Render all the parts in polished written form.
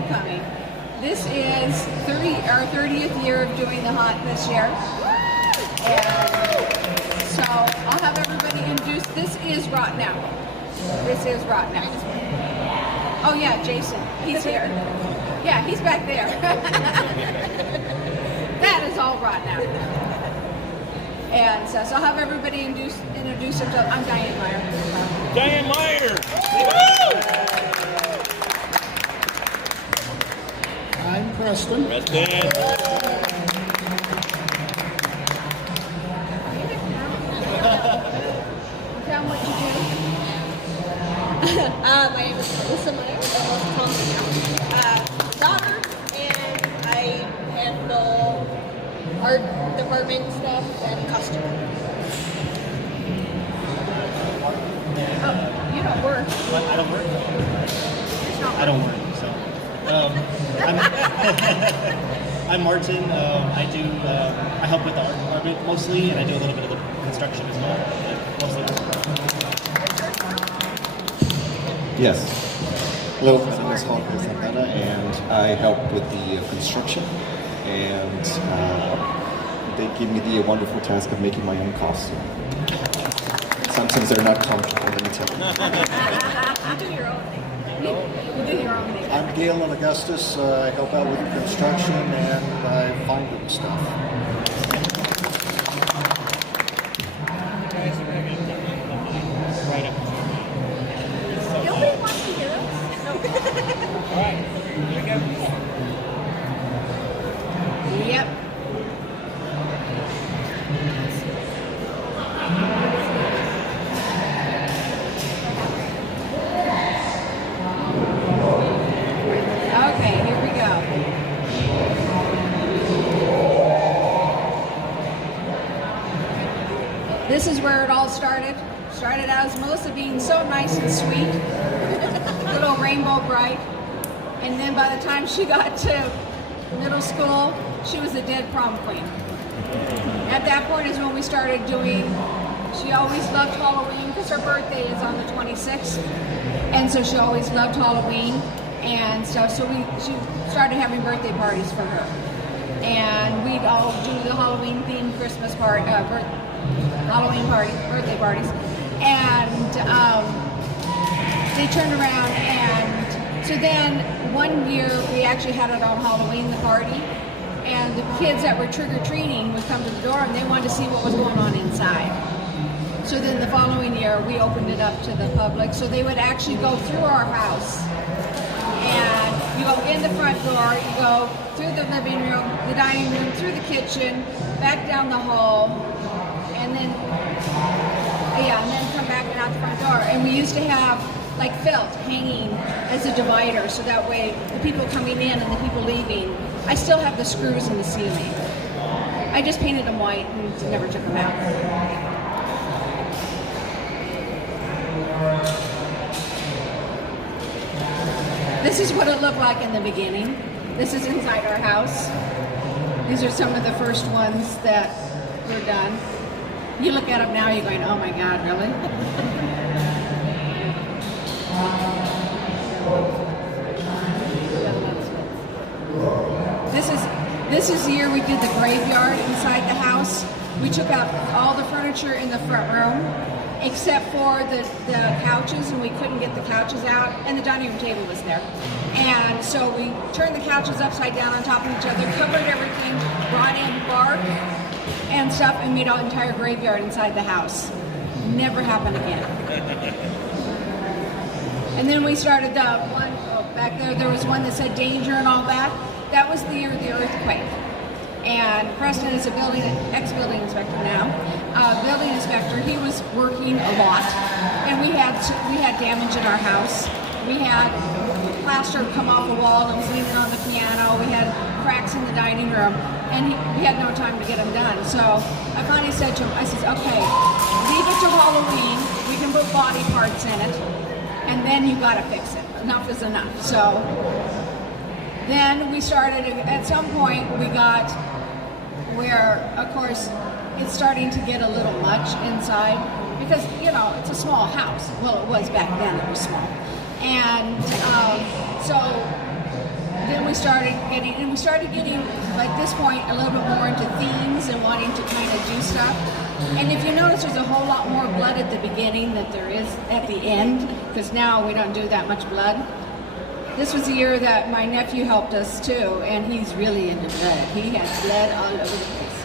for coming. This is our 30th year of doing the haunt this year. And so I'll have everybody introduce. This is Rotten Apple. This is Rotten Apple. Oh yeah, Jason, he's here. Yeah, he's back there. That is all Rotten Apple. And so I'll have everybody introduce themselves. I'm Diane Meyer. Diane Meyer! I'm Preston. Preston. Tell them what you do. My name is Melissa Meyer. I'm Tom's daughter, and I handle art department stuff and costume. Oh, you don't work. I don't work. I don't work. So, I'm Martin. I help with the art department mostly, and I do a little bit of the construction as well. Yes. Hello, my name is Jorge Santana, and I help with the construction. And they give me the wonderful task of making my own costume. Sometimes they're not comfortable, let me tell you. You do your own thing. You do your own thing. I'm Gail and Augustus. I help out with the construction, and I find them stuff. Nobody wants to hear us. All right, here we go. Yep. Okay, here we go. This is where it all started. Started out as Melissa being so nice and sweet, little rainbow bright, and then by the time she got to middle school, she was a dead prom queen. At that point is when we started doing, she always loved Halloween because her birthday is on the 26th, and so she always loved Halloween and stuff, so she started having birthday parties for her. And we'd all do the Halloween themed Christmas party, Halloween party, birthday parties. And they turned around, and so then one year we actually had it on Halloween, the party, and the kids that were trick-or-treating would come to the door and they wanted to see what was going on inside. So then the following year we opened it up to the public, so they would actually go through our house, and you go in the front door, you go through the living room, the dining room, through the kitchen, back down the hall, and then come back and out the front door. And we used to have like felt hanging as a divider, so that way the people coming in and the people leaving, I still have the screws in the ceiling. I just painted them white and never took them out. This is what it looked like in the beginning. This is inside our house. These are some of the first ones that were done. You look at them now, you're going, oh my God, really? This is the year we did the graveyard inside the house. We took out all the furniture in the front room, except for the couches, and we couldn't get the couches out, and the dining room table was there. And so we turned the couches upside down on top of each other, covered everything, brought in bark and stuff, and made an entire graveyard inside the house. Never happened again. And then we started back there was one that said danger and all that. That was the year of the earthquake. And Preston is a ex-building inspector now. Building inspector, he was working a lot. And we had damage in our house. We had plaster come off the wall that was leaning on the piano. We had cracks in the dining room. And we had no time to get them done. So I finally said to him, I said, okay, leave it to Halloween. We can put body parts in it. And then you gotta fix it. Enough is enough. So then we started, at some point we got where, of course, it's starting to get a little much inside because, you know, it's a small house. Well, it was back then, it was small. And so then we started getting, like this point, a little bit more into themes and wanting to kind of do stuff. And if you notice, there's a whole lot more blood at the beginning than there is at the end, because now we don't do that much blood. This was the year that my nephew helped us too, and he's really into blood. He has blood all over the place.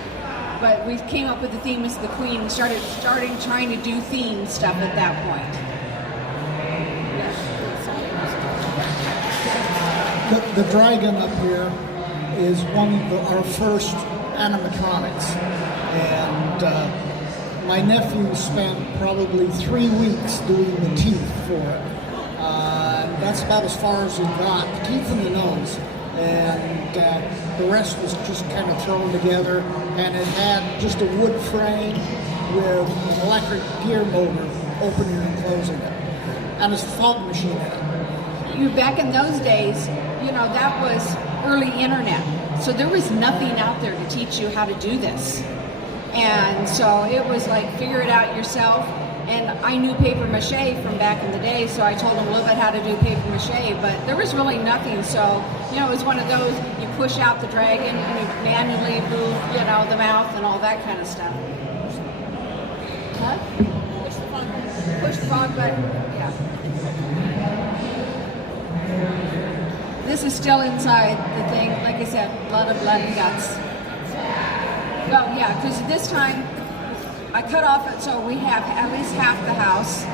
But we came up with the theme as the Queen and started trying to do theme stuff at that point. The dragon up here is one of our first animatronics, and my nephew spent probably 3 weeks doing the teeth for it. That's about as far as we got, the teeth and the nose, and the rest was just kind of thrown together, and it had just a wood frame with an electric gear motor opening and closing it, and a fog machine in it. Back in those days, that was early internet. So there was nothing out there to teach you how to do this. And so it was like, figure it out yourself. And I knew paper mache from back in the day, so I told them a little bit how to do paper mache, but there was really nothing. So, it was one of those, you push out the dragon and you manually move, the mouth and all that kind of stuff. Huh? Push the fog button, yeah. This is still inside the thing. Like I said, a lot of blood and guts. Well, yeah, because this time I cut off it so we have at least half the house.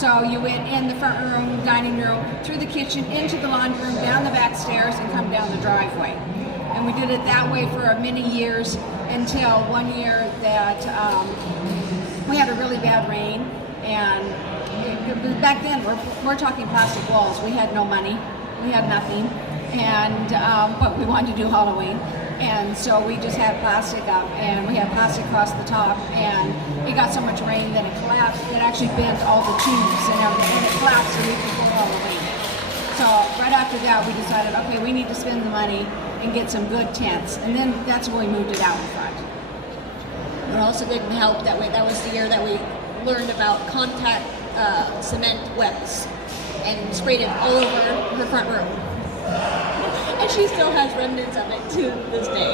So you went in the front room, dining room, through the kitchen, into the laundry room, down the back stairs, and come down the driveway. And we did it that way for many years until one year that we had a really bad rain. And back then, we're talking plastic walls. We had no money. We had nothing, and but we wanted to do Halloween, and so we just had plastic up, and we had plastic across the top, and it got so much rain that it collapsed. It actually bent all the tubes and everything, and it collapsed the week before Halloween. So right after that, we decided, okay, we need to spend the money and get some good tents, and then that's when we moved it out in front. It also didn't help that was the year that we learned about contact cement webs, and sprayed it all over her front room. And she still has remnants of it to this day.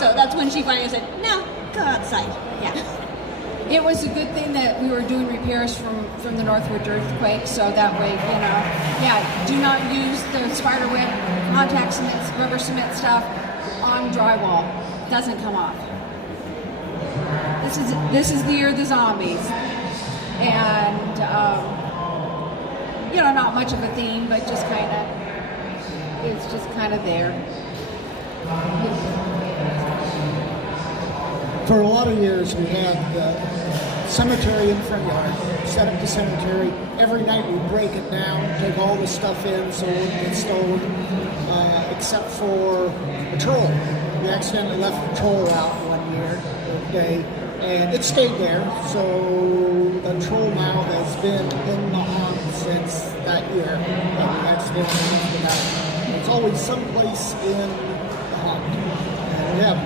So that's when she finally said, no, go outside. Yeah. It was a good thing that we were doing repairs from the Northwood earthquake, so that way, do not use the spider web, contact cement, rubber cement stuff on drywall. It doesn't come off. This is the year of the zombies. And, not much of a theme, but just it's just kind of there. For a lot of years, we had the cemetery in the front yard, set up the cemetery. Every night we break it down, take all the stuff in so it wouldn't get stolen, except for a troll. We accidentally left the troll out one day, and it stayed there. So the troll now has been in the haunt since that year that we accidentally moved it out. It's always someplace in the haunt. And we have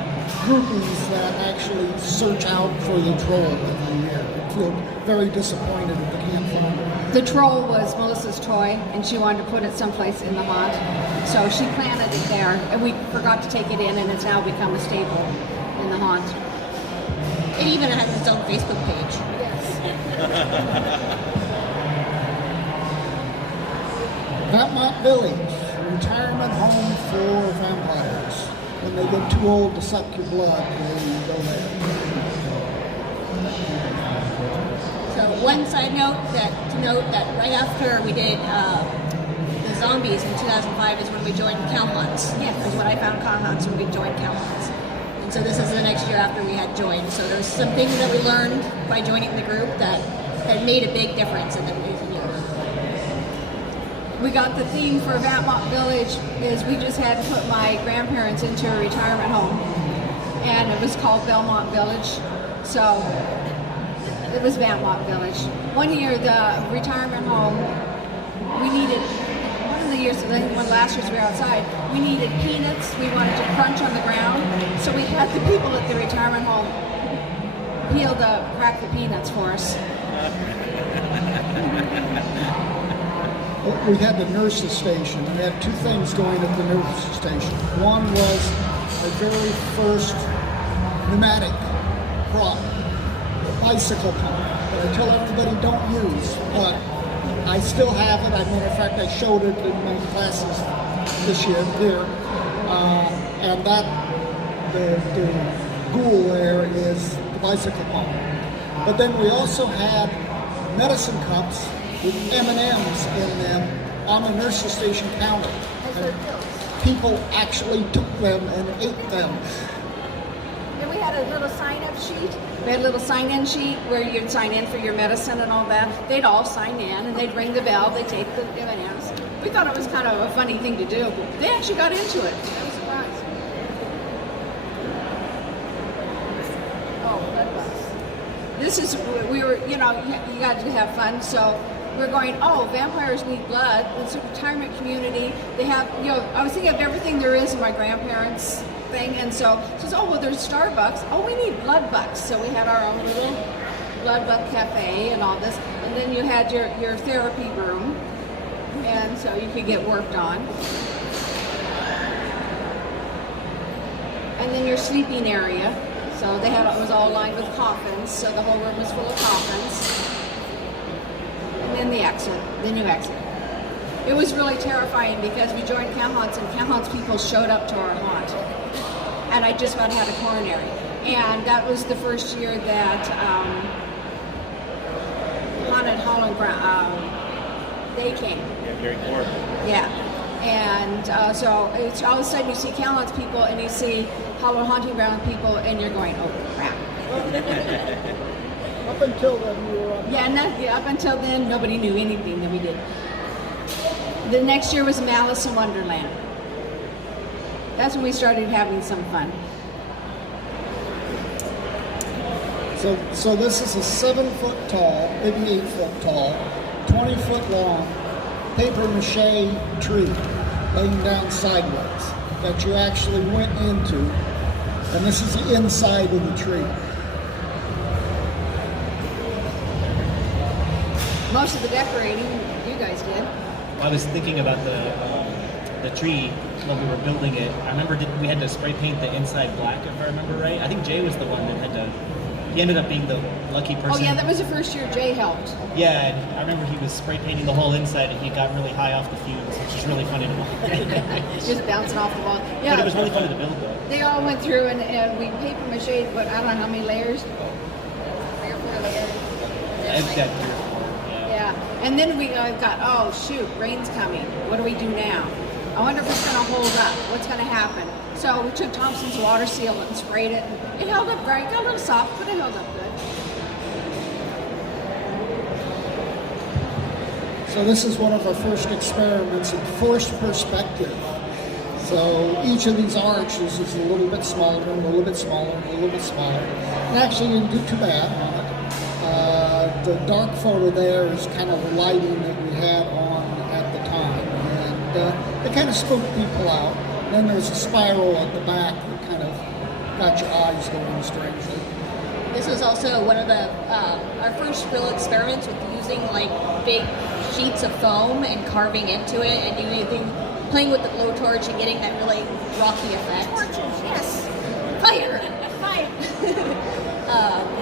groupies that actually search out for the troll every year. I feel very disappointed if they can't find it. The troll was Melissa's toy, and she wanted to put it someplace in the haunt. So she planted it there, and we forgot to take it in, and it's now become a staple in the haunt. It even has its own Facebook page. Vamont Village, retirement home for vampires. When they get too old to suck your blood, they go there. So one side note that right after we did the zombies in 2005 is when we joined cow hunts. Yes, is when I found cow hunts when we joined cow hunts. And so this is the next year after we had joined. So there's some things that we learned by joining the group that made a big difference in the year. We got the theme for Vamont Village is we just had to put my grandparents into a retirement home, and it was called Belmont Village. So it was Vamont Village. One year, the retirement home, we needed, one of the years, one of the last years we were outside, we needed peanuts. We wanted to crunch on the ground. So we had the people at the retirement home crack the peanuts for us. we had the nurses station. We had two things going at the nurses station. One was our very first pneumatic prop, the bicycle pump, that I tell everybody don't use, but I still have it. As a matter of fact, I showed it in my classes this year here. And that, the ghoul there is the bicycle pump. But then we also had medicine cups with M&Ms in them on the nurses station counter. And people actually took them and ate them. Then we had a little sign-up sheet. We had a little sign-in sheet where you'd sign in for your medicine and all that. They'd all sign in, and they'd ring the bell. They'd take the M&Ms. We thought it was kind of a funny thing to do, but they actually got into it. I was surprised. Oh, that was. This is, we were, you know, you got to have fun, so we're going, oh, vampires need blood. It's a retirement community. They have, you know, I was thinking of everything there is in my grandparents' thing, and so it says, oh, well, there's Starbucks. Oh, we need blood bucks. So we had our own little blood buck cafe and all this, and then you had your therapy room, and so you could get worked on. And then your sleeping area. So they had, it was all lined with coffins, so the whole room was full of coffins. And then the exit, the new exit. It was really terrifying because we joined Calhoun's and Calhoun's people showed up to our haunt. And I just about had a coronary. And that was the first year that Haunted Hollow Ground, they came. Yeah, Gary Gore. Yeah. And so it's all of a sudden you see Calhoun's people and you see Hollow Haunting Ground people and you're going, oh crap. Up until then, we were on. Yeah, and up until then, nobody knew anything that we did. The next year was Malice in Wonderland. That's when we started having some fun. So this is a 7 foot tall, maybe 8 foot tall, 20 foot long paper mache tree laying down sideways that you actually went into, and this is the inside of the tree. Most of the decorating you guys did. I was thinking about the tree when we were building it. I remember we had to spray paint the inside black, if I remember right. I think Jay was the one that had to. He ended up being the lucky person. Oh yeah, that was the first year Jay helped. Yeah, and I remember he was spray painting the whole inside, and he got really high off the fumes, which is really funny to watch. Just bouncing off the wall. Yeah. But it was really fun to build, though. They all went through and we paper mache, but I don't know how many layers. 3 or 4 layers. I've got 3 or 4. Yeah, and then we got, oh shoot, rain's coming. What do we do now? I wonder if it's going to hold up. What's going to happen? So we took Thompson's water seal and sprayed it. It held up great. Got a little soft, but it held up good. So this is one of our first experiments in forced perspective. So each of these arches is a little bit smaller, and a little bit smaller, and a little bit smaller. And actually didn't do too bad on it. The dark photo there is kind of the lighting that we had on at the time. And it kind of spooked people out. And then there's a spiral at the back that kind of got your eyes going strangely. This was also one of the our first real experiments with using like big sheets of foam and carving into it and playing with the blowtorch and getting that really rocky effect. Torches, yes. Fire! Fire.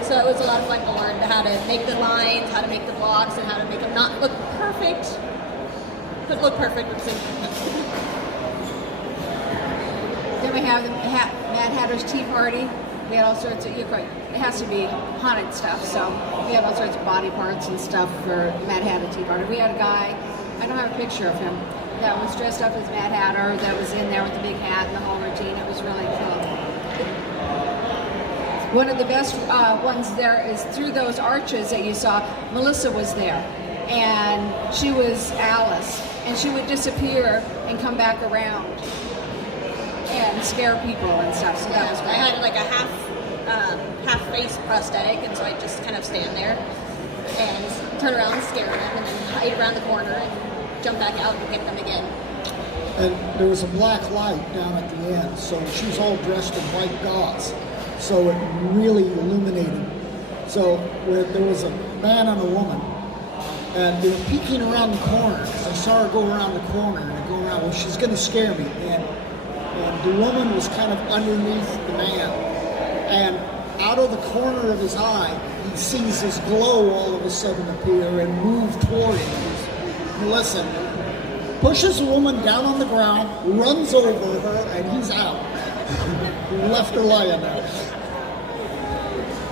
So it was a lot of fun to learn how to make the lines, how to make the blocks, and how to make them not look perfect, but look perfect at the same time. Then we have the Mad Hatter's Tea Party. We had all sorts of, it has to be haunted stuff, so we had all sorts of body parts and stuff for Mad Hatter Tea Party. We had a guy, I don't have a picture of him, that was dressed up as Mad Hatter, that was in there with the big hat and the whole routine. It was really cool. One of the best ones there is through those arches that you saw, Melissa was there, and she was Alice, and she would disappear and come back around and scare people and stuff. So that was great. I had like a half face prosthetic, and so I just kind of stand there and turn around and scare them, and then hide around the corner and jump back out and get them again. And there was a black light down at the end, so she was all dressed in white gauze, so it really illuminated. So there was a man and a woman And they were peeking around the corner because I saw her go around the corner and go around. Well, she's going to scare me. And the woman was kind of underneath the man. And out of the corner of his eye, he sees this glow all of a sudden appear and move toward him. Melissa pushes the woman down on the ground, runs over her, and he's out. Left her lying there.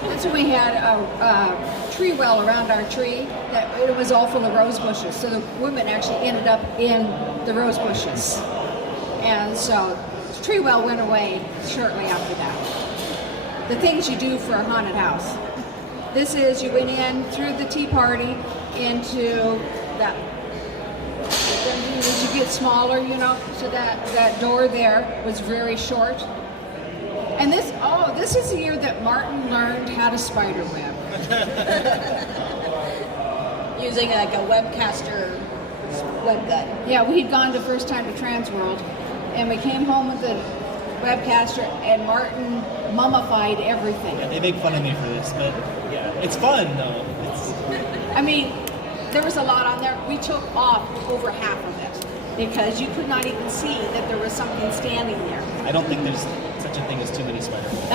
And so we had a tree well around our tree that it was all full of rose bushes. So the woman actually ended up in the rose bushes. And so the tree well went away shortly after that. The things you do for a haunted house. This is, you went in through the tea party into that. As you get smaller, you know, so that door there was very short. And this is the year that Martin learned how to spider web. Using like a webcaster web gun. Yeah, we'd gone the first time to Transworld, and we came home with the webcaster, and Martin mummified everything. Yeah, they make fun of me for this, but yeah, it's fun though. I mean, there was a lot on there. We took off over half of it because you could not even see that there was something standing there. I don't think there's such a thing as too many spider webs.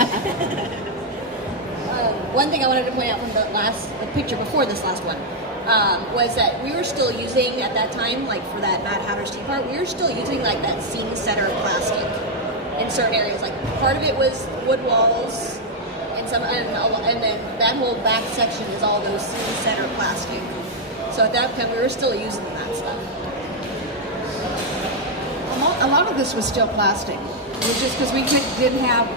One thing I wanted to point out from the picture before this last one was that we were still using at that time, like for that Mad Hatter's Tea Part, we were still using like that scene setter plastic in certain areas. Like part of it was wood walls, and then that whole back section is all those scene setter plastic. So at that time we were still using that stuff. A lot of this was still plastic. It was just because we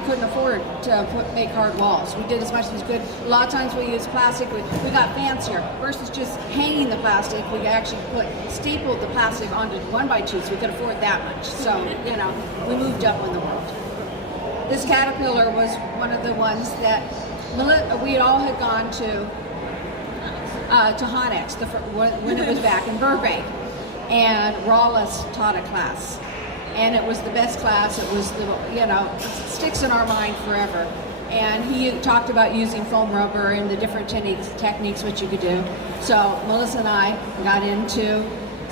couldn't afford to make hard walls. We did as much as we could. A lot of times we used plastic. We got fancier versus just hanging the plastic. We actually stapled the plastic onto the 1x2, so we could afford that much. So you know, we moved up in the world. This Caterpillar was one of the ones that we all had gone to Honex when it was back in Burbank, and Rawless taught a class. And it was the best class. It was it sticks in our mind forever. And he talked about using foam rubber and the different techniques which you could do. So Melissa and I got into.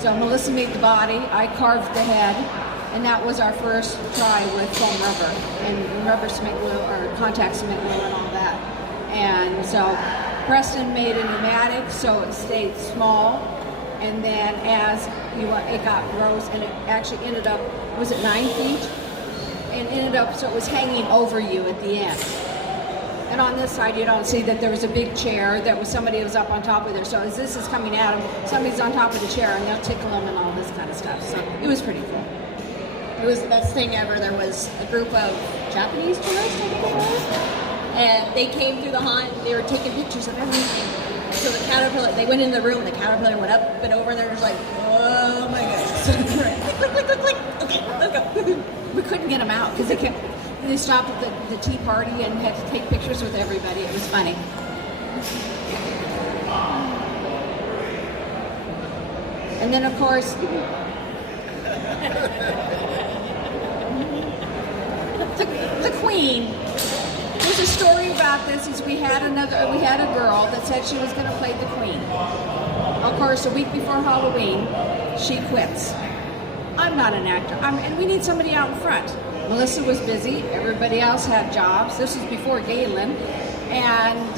So Melissa made the body. I carved the head, and that was our first try with foam rubber and rubber cement glue or contact cement glue and all that. And so Preston made a pneumatic, so it stayed small. And then as it got gross, and it actually ended up, was it 9 feet? And ended up, so it was hanging over you at the end. And on this side, you don't see that there was a big chair that was somebody was up on top of there. So as this is coming at them, somebody's on top of the chair and they'll tickle them and all this kind of stuff. So it was pretty cool. It was the best thing ever. There was a group of Japanese tourists, I think it was, and they came through the haunt. They were taking pictures of everything. So the caterpillar, they went in the room, the caterpillar went up and over, and they're just like, oh my gosh. Click, click, click, click. Okay, let's go. We couldn't get them out because they stopped at the tea party and had to take pictures with everybody. It was funny. And then of course, the Queen. There's a story about this. Is we had a girl that said she was going to play the Queen. Of course, a week before Halloween, she quits. I'm not an actor, and we need somebody out in front. Melissa was busy. Everybody else had jobs. This was before Galen, and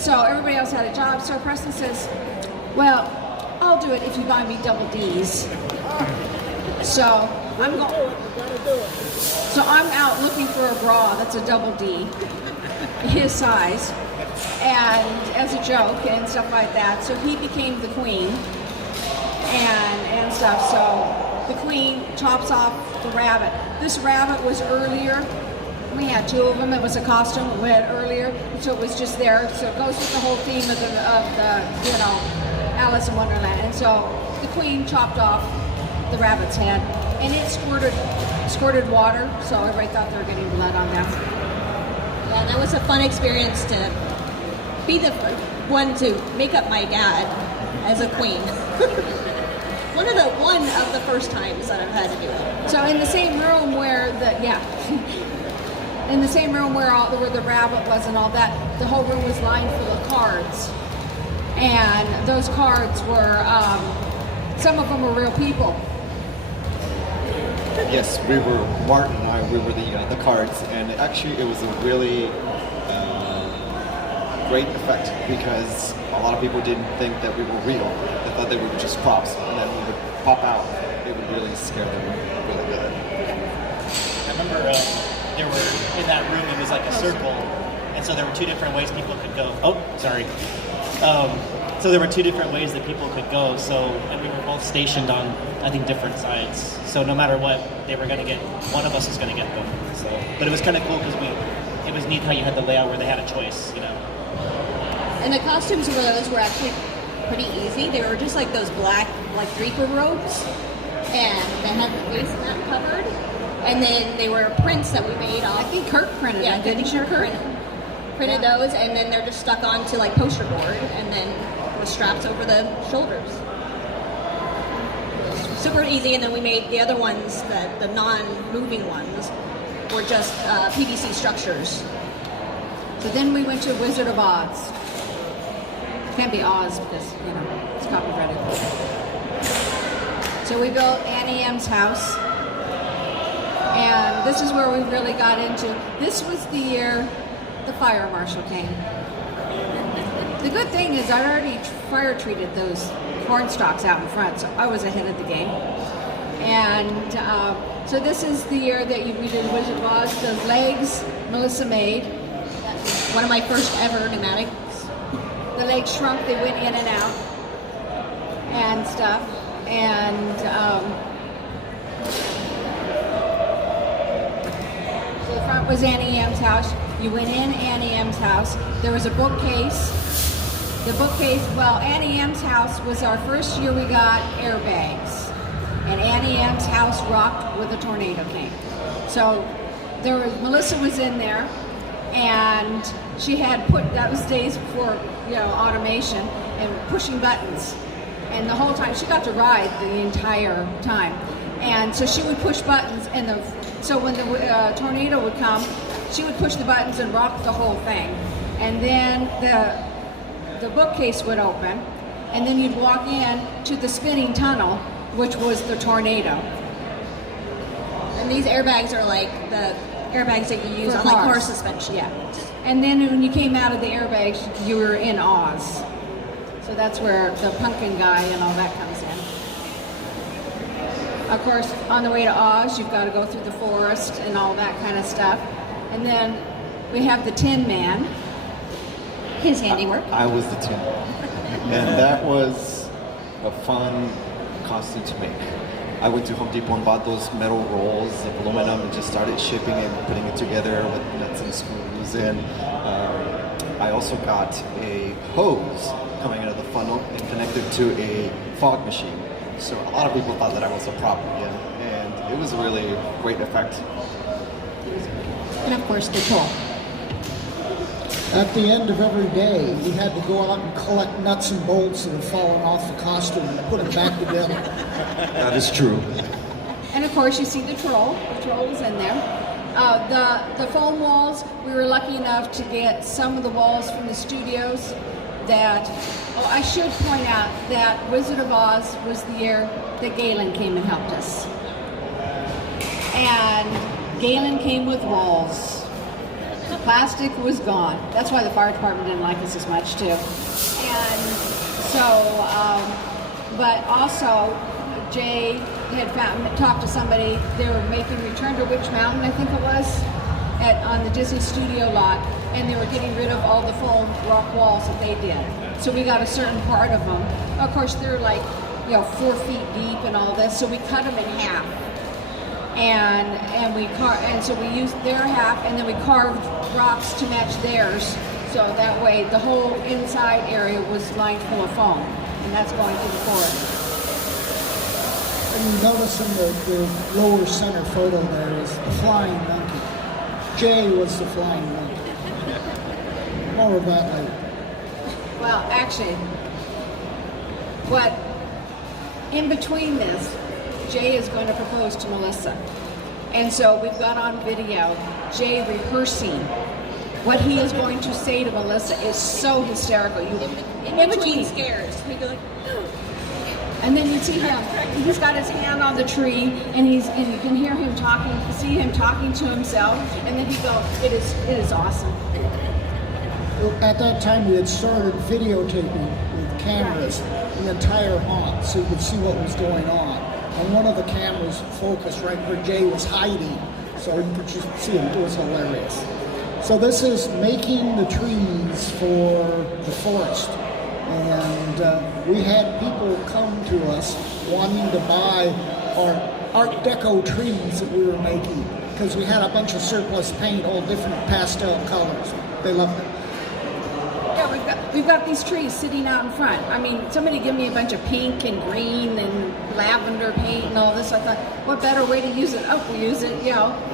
so everybody else had a job. So Preston says, "Well, I'll do it if you buy me double D's." So I'm going. So I'm out looking for a bra that's a double D, his size, and as a joke and stuff like that. So he became the Queen and stuff. So the Queen chops off the rabbit. This rabbit was earlier. We had 2 of them. It was a costume we had earlier, so it was just there. So it goes with the whole theme of the Alice in Wonderland. And so the Queen chopped off the rabbit's head, and it squirted water, so everybody thought they were getting blood on them. Yeah, that was a fun experience to be the one to make up my dad as a queen. one of the first times that I've had to do it. So in the same room where in the same room where the rabbit was and all that, the whole room was lined full of cards. And those cards were, some of them were real people. Yes, we were, Martin and I, we were the cards, and actually it was a really great effect because a lot of people didn't think that we were real. They thought they were just props, and then we would pop out. It would really scare them really good. I remember there were, in that room, it was like a circle, and so there were two different ways people could go. Oh, sorry. So there were two different ways that people could go, and we were both stationed on, I think, different sides. So no matter what, they were going to get, one of us was going to get them. So, but it was kind of cool because it was neat how you had the layout where they had a choice, you know. And the costumes for those were actually pretty easy. They were just like those black, like reaper robes, and they had the face mat covered. And then they were prints that we made off. I think Kurt printed them, didn't you, Kurt? Printed those, and then they're just stuck onto like poster board, and then with straps over the shoulders. Super easy. And then we made the other ones, the non-moving ones, were just PVC structures. So then we went to Wizard of Oz. Can't be Oz because, you know, it's copyrighted. So we built Annie M's house. And this is where we really got into, this was the year the fire marshal came. The good thing is I already fire treated those corn stalks out in front, so I was ahead of the game. And so this is the year that we did Wizard of Oz. Those legs Melissa made. One of my first ever pneumatics. The legs shrunk, they went in and out and stuff. And so the front was Annie M's house. You went in Annie M's house. There was a bookcase. The bookcase, well, Annie M's house was our first year we got airbags. And Annie M's house rocked with a tornado came. So Melissa was in there, and she had that was days before, you know, automation and pushing buttons. And the whole time, she got to ride the entire time. And so she would push buttons, and so when the tornado would come, she would push the buttons and rock the whole thing. And then the bookcase would open, and then you'd walk in to the spinning tunnel, which was the tornado. And these airbags are like the airbags that you use For on like car cars. suspension. Yeah. And then when you came out of the airbags, you were in Oz. So that's where the pumpkin guy and all that comes in. Of course, on the way to Oz, you've got to go through the forest and all that kind of stuff. And then we have the Tin Man. His handiwork. I was the Tin Man. And that was a fun costume to make. I went to Home Depot and bought those metal rolls of aluminum and just started shipping it and putting it together with nuts and screws. And I also got a hose coming out of the funnel and connected to a fog machine. So a lot of people thought that I was a prop again, and it was a really great effect. And of course the toll. At the end of every day, you had to go out and collect nuts and bolts that had fallen off the costume and put them back together. That is true. And of course, you see the troll. The troll is in there. The foam walls, we were lucky enough to get some of the walls from the studios that, I should point out that Wizard of Oz was the year that Galen came and helped us. And Galen came with walls. The plastic was gone. That's why the fire department didn't like us as much too. And so, but also, Jay had talked to somebody. They were making Return to Witch Mountain, I think it was, on the Disney Studio lot, and they were getting rid of all the foam rock walls that they did. So we got a certain part of them. Of course, they're like, 4 feet deep and all this. So we cut them in half, and so we used their half, and then we carved rocks to match theirs. So that way, the whole inside area was lined full of foam, and that's going to the forest. And you notice in the lower center photo there is the flying monkey. Jay was the flying monkey. More of that later. Well, actually, in between this, Jay is going to propose to Melissa. And so we've got on video Jay rehearsing what he is going to say to Melissa is so hysterical. In between scares, he'd be like, and then you see him, he's got his hand on the tree, and you can hear him talking, see him talking to himself, and then he goes, it is awesome. At that time, we had started videotaping with cameras the entire haunt so you could see what was going on. And one of the cameras focused right where Jay was hiding, so you could just see him. It was hilarious. So this is making the trees for the forest. And we had people come to us wanting to buy our Art Deco trees that we were making because we had a bunch of surplus paint, all different pastel colors. They loved it. Yeah, we've got these trees sitting out in front. I mean, somebody give me a bunch of pink and green and lavender paint and all this. I thought, what better way to use it? Oh, we use it,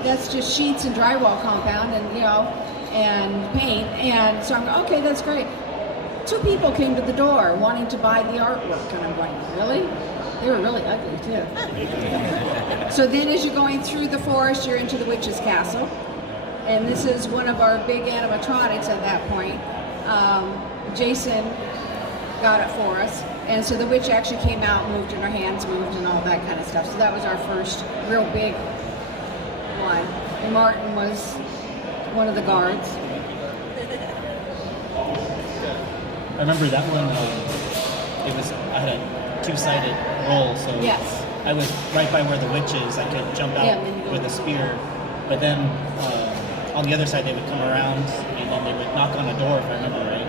that's just sheets and drywall compound and, and paint. And so I'm going, okay, that's great. 2 people came to the door wanting to buy the artwork, and I'm going, really? They were really ugly, too. So then as you're going through the forest, you're into the witch's castle. And this is one of our big animatronics at that point. Jason got it for us. And so the witch actually came out, moved, and her hands moved, and all that kind of stuff. So that was our first real big one. And Martin was one of the guards. I remember that one. I had a 2-sided roll, so Yes. I was right by where the witch is. I could jump out Yeah, and then you go- with a spear, but then on the other side they would come around and then they would knock on a door, if I remember right,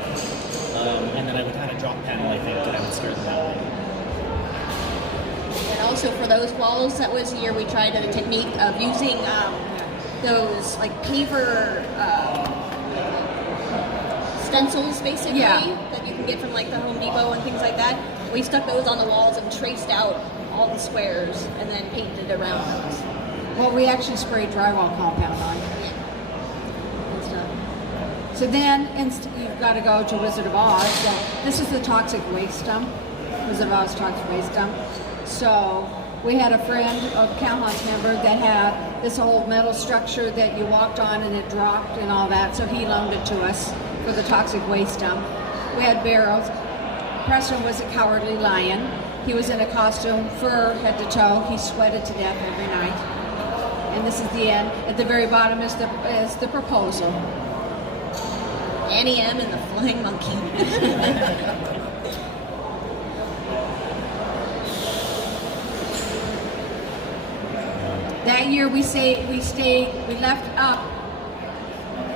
and then I would have a drop panel, I think, and I would scare them that way. and also for those walls, that was the year we tried a technique of using those like paver stencils, basically, Yeah. that you can get from like the Home Depot and things like that. We stuck those on the walls and traced out all the squares and then painted around those. Well, we actually sprayed drywall compound on. And stuff. So then you've got to go to Wizard of Oz. So this is the toxic waste dump. Wizard of Oz toxic waste dump. So we had a friend, a Calhoun's member, that had this old metal structure that you walked on and it dropped and all that. So he loaned it to us for the toxic waste dump. We had barrels. Preston was a cowardly lion. He was in a costume, fur head to toe. He sweated to death every night. And this is the end. At the very bottom is the proposal. Annie M and the Flying Monkey. That year we left up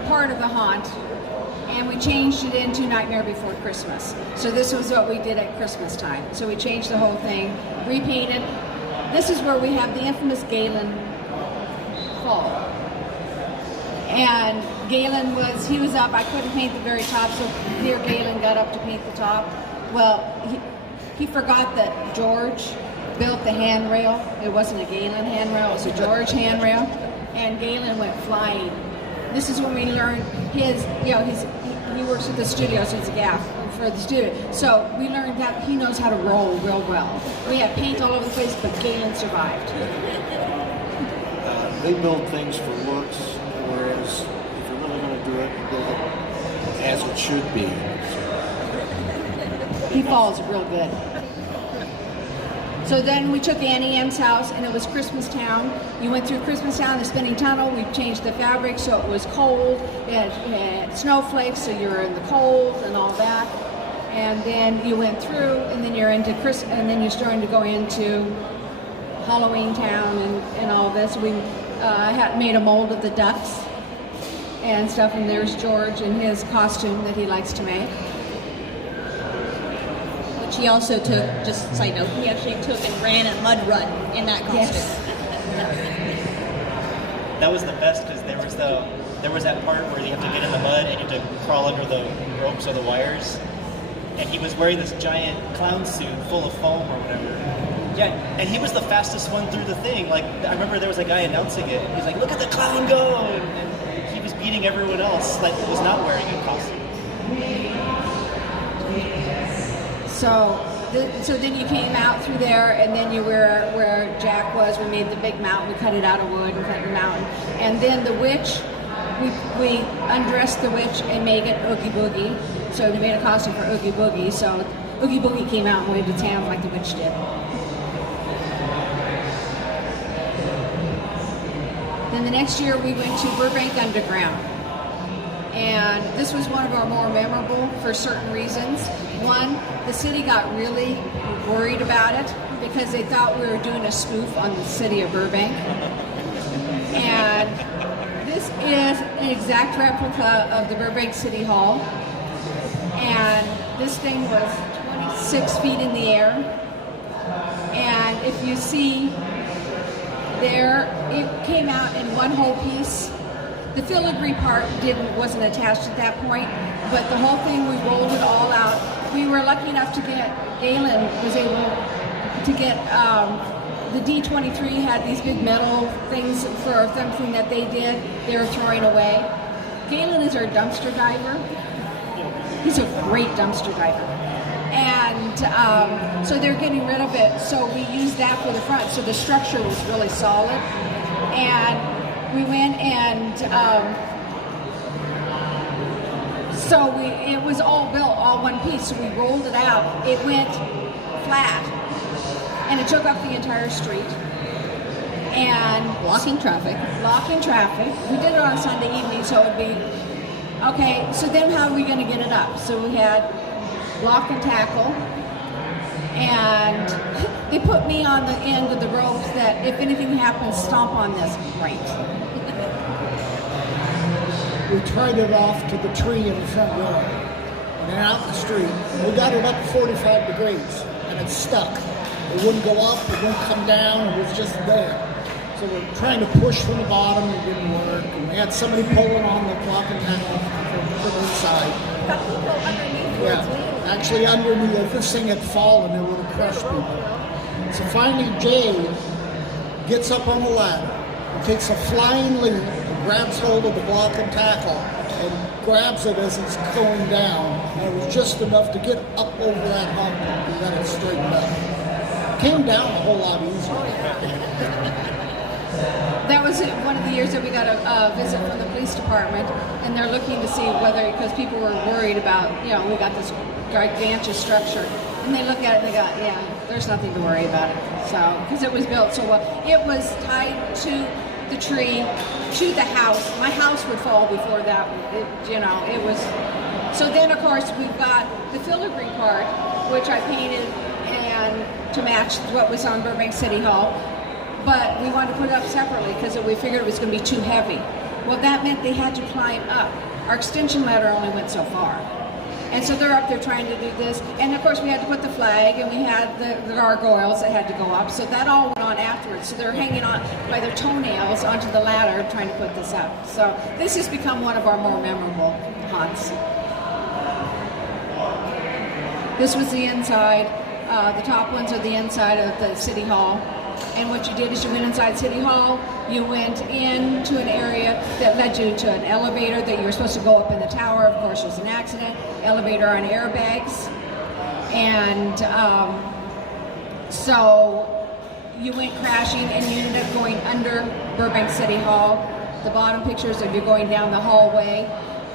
part of the haunt and we changed it into Nightmare Before Christmas. So this was what we did at Christmas time. So we changed the whole thing, repainted. This is where we have the infamous Galen fall. And Galen he was up, I couldn't paint the very top, so dear Galen got up to paint the top. Well, he forgot that George built the handrail. It wasn't a Galen handrail, it was a George handrail. And Galen went flying. This is when we learned he works at the studio, so it's a gaff for the studio. So we learned that he knows how to roll real well. We had paint all over the place, but Galen survived. They build things for looks, whereas if you're really going to do it, you build it as it should be. He falls real good. So then we took Annie M's house, and it was Christmastown. You went through Christmastown, the spinning tunnel. We changed the fabric so it was cold. It had snowflakes, so you were in the cold and all that. And then you went through, and then you're into and then you're starting to go into Halloween Town and all this. We had made a mold of the ducks and stuff, and there's George in his costume that he likes to make. Which he also took, just side note, he actually took and ran a mud run in that costume. Yes. That was the best because there was that part where you have to get in the mud and you have to crawl under the ropes or the wires. And he was wearing this giant clown suit full of foam or whatever. Yeah, and he was the fastest one through the thing. Like, I remember there was a guy announcing it. He's like, "Look at the clown go!" And he was beating everyone else that was not wearing a costume. So then you came out through there, and then you were where Jack was. We made the big mountain. We cut it out of wood and cut the mountain. And then the witch we undressed the witch and made it Oogie Boogie. So we made a costume for Oogie Boogie. So Oogie Boogie came out and went to town like the witch did. Then the next year we went to Burbank Underground. And this was one of our more memorable for certain reasons. One, the city got really worried about it because they thought we were doing a spoof on the city of Burbank. And this is an exact replica of the Burbank City Hall. And this thing was 26 feet in the air. And if you see there, it came out in one whole piece. The filigree part wasn't attached at that point, but the whole thing, we rolled it all out. We were lucky enough to get, Galen was able to get, the D23 had these big metal things for something that they did, they were throwing away. Galen is our dumpster diver. He's a great dumpster diver. And so they're getting rid of it, so we used that for the front, so the structure was really solid. And we went and it was all built, all one piece, so we rolled it out. It went flat, and it took up the entire street. And Blocking traffic. We did it on Sunday evening, so it would be, okay, so then how are we gonna get it up? So we had block and tackle, and they put me on the end of the ropes that if anything happens, stomp on this. Right. We tried it off to the tree in the front yard and then out the street. We got it up 45 degrees and it stuck. It wouldn't go up, it wouldn't come down, it was just there. So we're trying to push from the bottom, it didn't work. And we had somebody pulling on the block and tackle from the inside. Got people underneath Yeah, actually underneath, if this thing had fallen, it would have crushed people. So finally Jay gets up on the ladder, takes a flying leap, grabs hold of the block and tackle, and grabs it as it's going down. And it was just enough to get up over that hump and let it straighten up. Came down a whole lot easier. That was one of the years that we got a visit from the police department, and they're looking to see whether, because people were worried about, we got this gargantuan structure, and they look at it and they go, yeah, there's nothing to worry about it. So, because it was built so well. It was tied to the tree, to the house. My house would fall before that, it was. So then, of course, we've got the filigree part, which I painted and to match what was on Burbank City Hall. But we wanted to put it up separately because we figured it was going to be too heavy. Well, that meant they had to climb up. Our extension ladder only went so far. And so they're up there trying to do this. And of course we had to put the flag, and we had the gargoyles that had to go up. So that all went on afterwards. So they're hanging on by their toenails onto the ladder trying to put this up. So this has become one of our more memorable haunts. This was the inside. The top ones are the inside of the City Hall. And what you did is you went inside City Hall, you went into an area that led you to an elevator that you were supposed to go up in the tower. Of course, there was an accident, elevator on airbags. And so you went crashing and you ended up going under Burbank City Hall. The bottom pictures of you going down the hallway,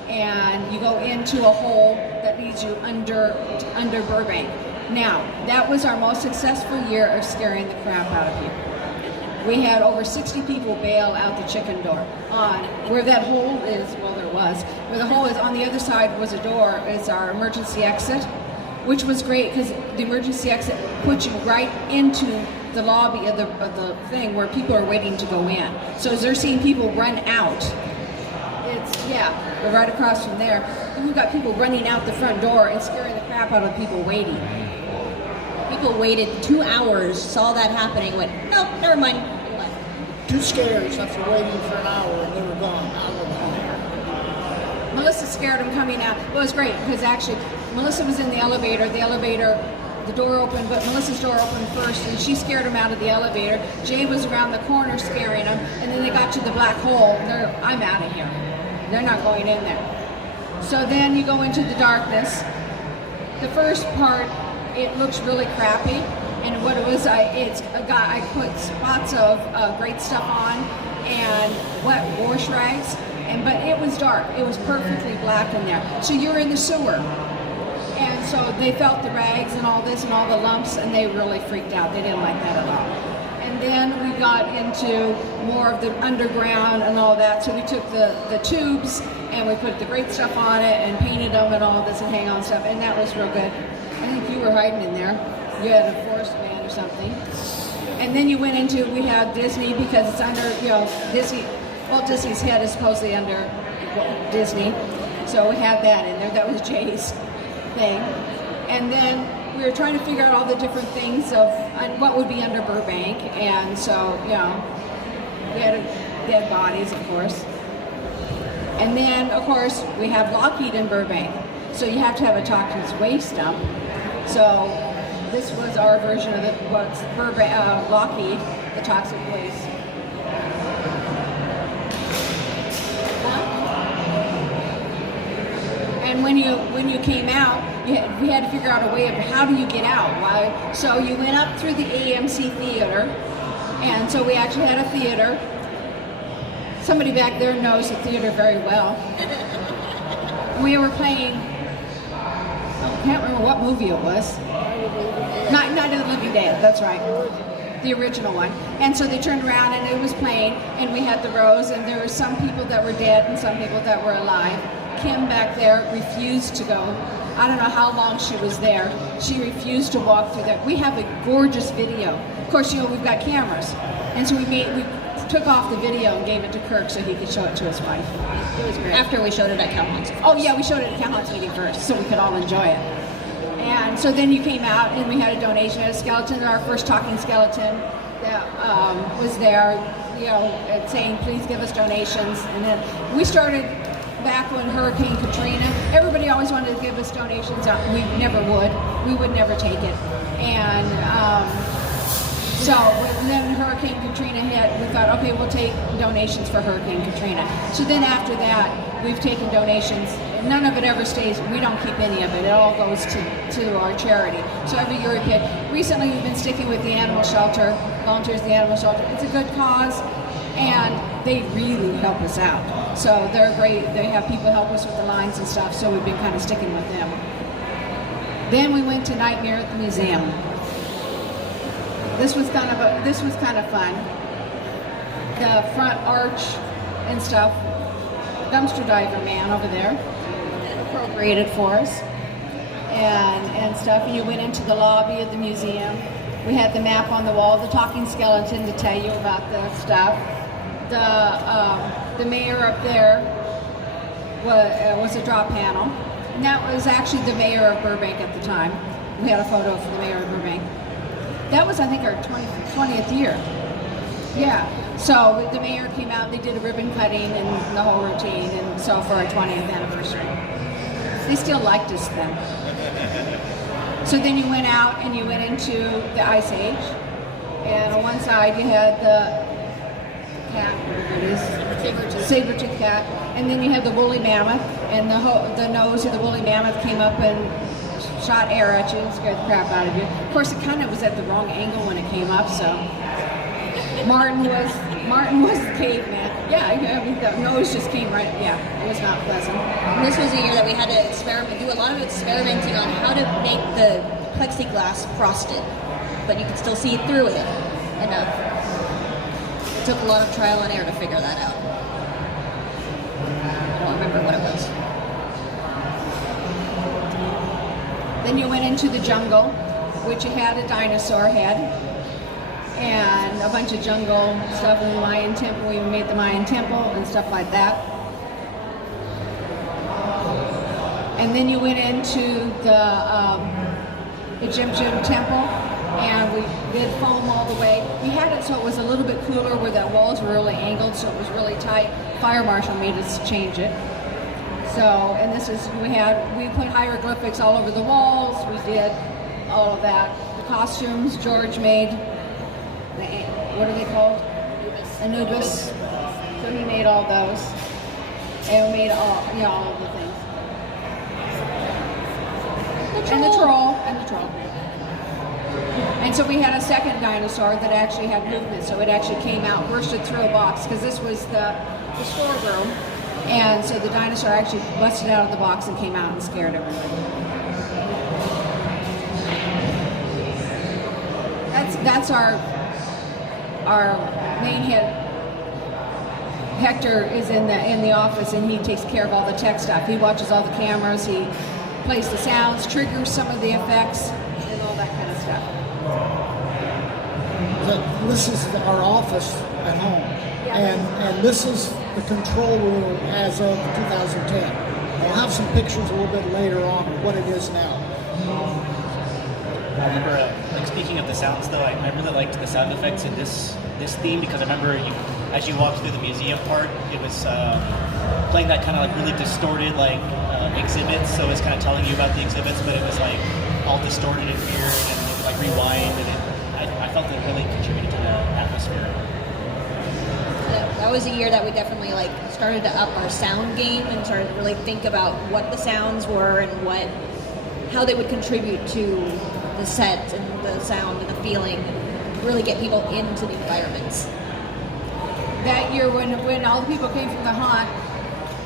and you go into a hole that leads you under Burbank. Now, that was our most successful year of scaring the crap out of people. We had over 60 people bail out the chicken door. On where that hole is, well, there was, where the hole is on the other side was a door, is our emergency exit, which was great because the emergency exit puts you right into the lobby of the thing where people are waiting to go in. So as they're seeing people run out, we're right across from there. And we've got people running out the front door and scaring the crap out of people waiting. People waited 2 hours, saw that happening, went, nope, never mind. And left. 2 scares after waiting for an hour, and they were gone. Out of the Melissa scared them coming out. Well, it was great because actually Melissa was in the elevator, the door opened, but Melissa's door opened first, and she scared them out of the elevator. Jay was around the corner scaring them, and then they got to the black hole. I'm out of here. They're not going in there. So then you go into the darkness. The first part, it looks really crappy, and what it was, I put spots of great stuff on and wet wash rags, but it was dark. It was perfectly black in there. So you're in the sewer. And so they felt the rags and all this and all the lumps, and they really freaked out. They didn't like that at all. And then we got into more of the underground and all that. So we took the tubes and we put the great stuff on it and painted them and all this and hang on stuff, and that was real good. I think you were hiding in there. You had a forest band or something. And then you went into, we had Disney because it's under, Disney. Walt Disney's head is supposedly under Disney. So we had that in there. That was Jay's thing. And then we were trying to figure out all the different things of what would be under Burbank. And so, we had dead bodies, of course. And then, of course, we have Lockheed in Burbank. So you have to have a Toxins waste dump. So this was our version of what's Lockheed, the toxic waste. And when you came out, we had to figure out a way of how do you get out. Why? So you went up through the AMC theater, and so we actually had a theater. Somebody back there knows the theater very well. We were playing, I can't remember what movie it was. Night of the Living Dead, that's right. The original one. And so they turned around and it was playing, and we had the rows, and there were some people that were dead and some people that were alive. Kim back there refused to go. I don't know how long she was there. She refused to walk through that. We have a gorgeous video. Of course, we've got cameras. And so we took off the video and gave it to Kirk so he could show it to his wife. It was great. After we showed it at Calhoun's. Oh yeah, we showed it at Calhoun's meeting first so we could all enjoy it. And so then you came out and we had a donation, a skeleton, our first talking skeleton that was there, saying please give us donations. And then we started back when Hurricane Katrina, everybody always wanted to give us donations. We never would. We would never take it. And so when then Hurricane Katrina hit, we thought, okay, we'll take donations for Hurricane Katrina. So then after that, we've taken donations. None of it ever stays. We don't keep any of it. It all goes to our charity. So every year we pick. Recently we've been sticking with the animal shelter, Volunteers of the Animal Shelter. It's a good cause, and they really help us out. So they're great. They have people help us with the lines and stuff, so we've been kind of sticking with them. Then we went to Nightmare at the Museum. This was kind of fun. The front arch and stuff, dumpster diver man over there appropriated for us and stuff. And you went into the lobby of the museum. We had the map on the wall, the talking skeleton to tell you about the stuff. The mayor up there was a draw panel. And that was actually the mayor of Burbank at the time. We had a photo for the mayor of Burbank. That was, I think, our 20th year. Yeah. So the mayor came out, they did a ribbon cutting and the whole routine, and so for our 20th anniversary. They still liked us then. So then you went out and you went into the Ice Age, and on one side you had the cat, whatever it is, saber-tooth cat, and then you had the woolly mammoth, and the nose of the woolly mammoth came up and shot air at you and scared the crap out of you. Of course, it kind of was at the wrong angle when it came up, so Martin was the caveman. Yeah, the nose just came right. Yeah, it was not pleasant. And this was a year that we had to do a lot of experimenting on how to make the plexiglass frosted, but you could still see through it enough. It took a lot of trial and error to figure that out. I don't remember what it was. Then you went into the jungle, which had a dinosaur head and a bunch of jungle stuff in the Mayan temple. We made the Mayan temple and stuff like that. And then you went into the Egyptian temple, and we did foam all the way. We had it so it was a little bit cooler where the walls were really angled, so it was really tight. Fire marshal made us change it. So, and this is, we put hieroglyphics all over the walls. We did all of that. The costumes George made, what are they called? Anubis. So he made all those. And we made all of the things. And the troll. And so we had a second dinosaur that actually had movement, so it actually came out, bursted through a box, because this was the storeroom. And so the dinosaur actually busted out of the box and came out and scared everybody. That's our main head. Hector is in the office, and he takes care of all the tech stuff. He watches all the cameras, he plays the sounds, triggers some of the effects, and all that kind of stuff. This is our office at home, Yeah. and this is the control room as of 2010. I'll have some pictures a little bit later on of what it is now. I remember, like speaking of the sounds, though, I really liked the sound effects in this theme because I remember as you walked through the museum part, it was playing that kind of like really distorted like exhibits. So it's kind of telling you about the exhibits, but it was like all distorted and weird and it would like rewind, and I felt it really contributed to the atmosphere. That was a year that we definitely like started to up our sound game and started to really think about what the sounds were and how they would contribute to the set and the sound and the feeling, and really get people into the environments. That year when all the people came from the haunt,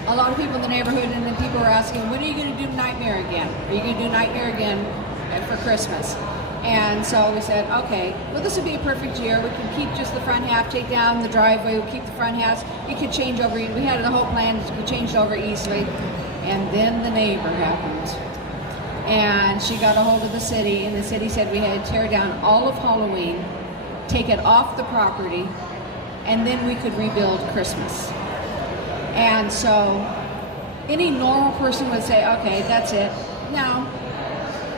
a lot of people in the neighborhood, and then people were asking, when are you going to do Nightmare again? Are you going to do Nightmare again for Christmas? And so we said, okay, well, this would be a perfect year. We can keep just the front half, take down the driveway, we'll keep the front half. You could change over. We had the whole plan, we changed over easily. And then the neighbor happened. And she got a hold of the city, and the city said we had to tear down all of Halloween, take it off the property, and then we could rebuild Christmas. And so any normal person would say, okay, that's it. No.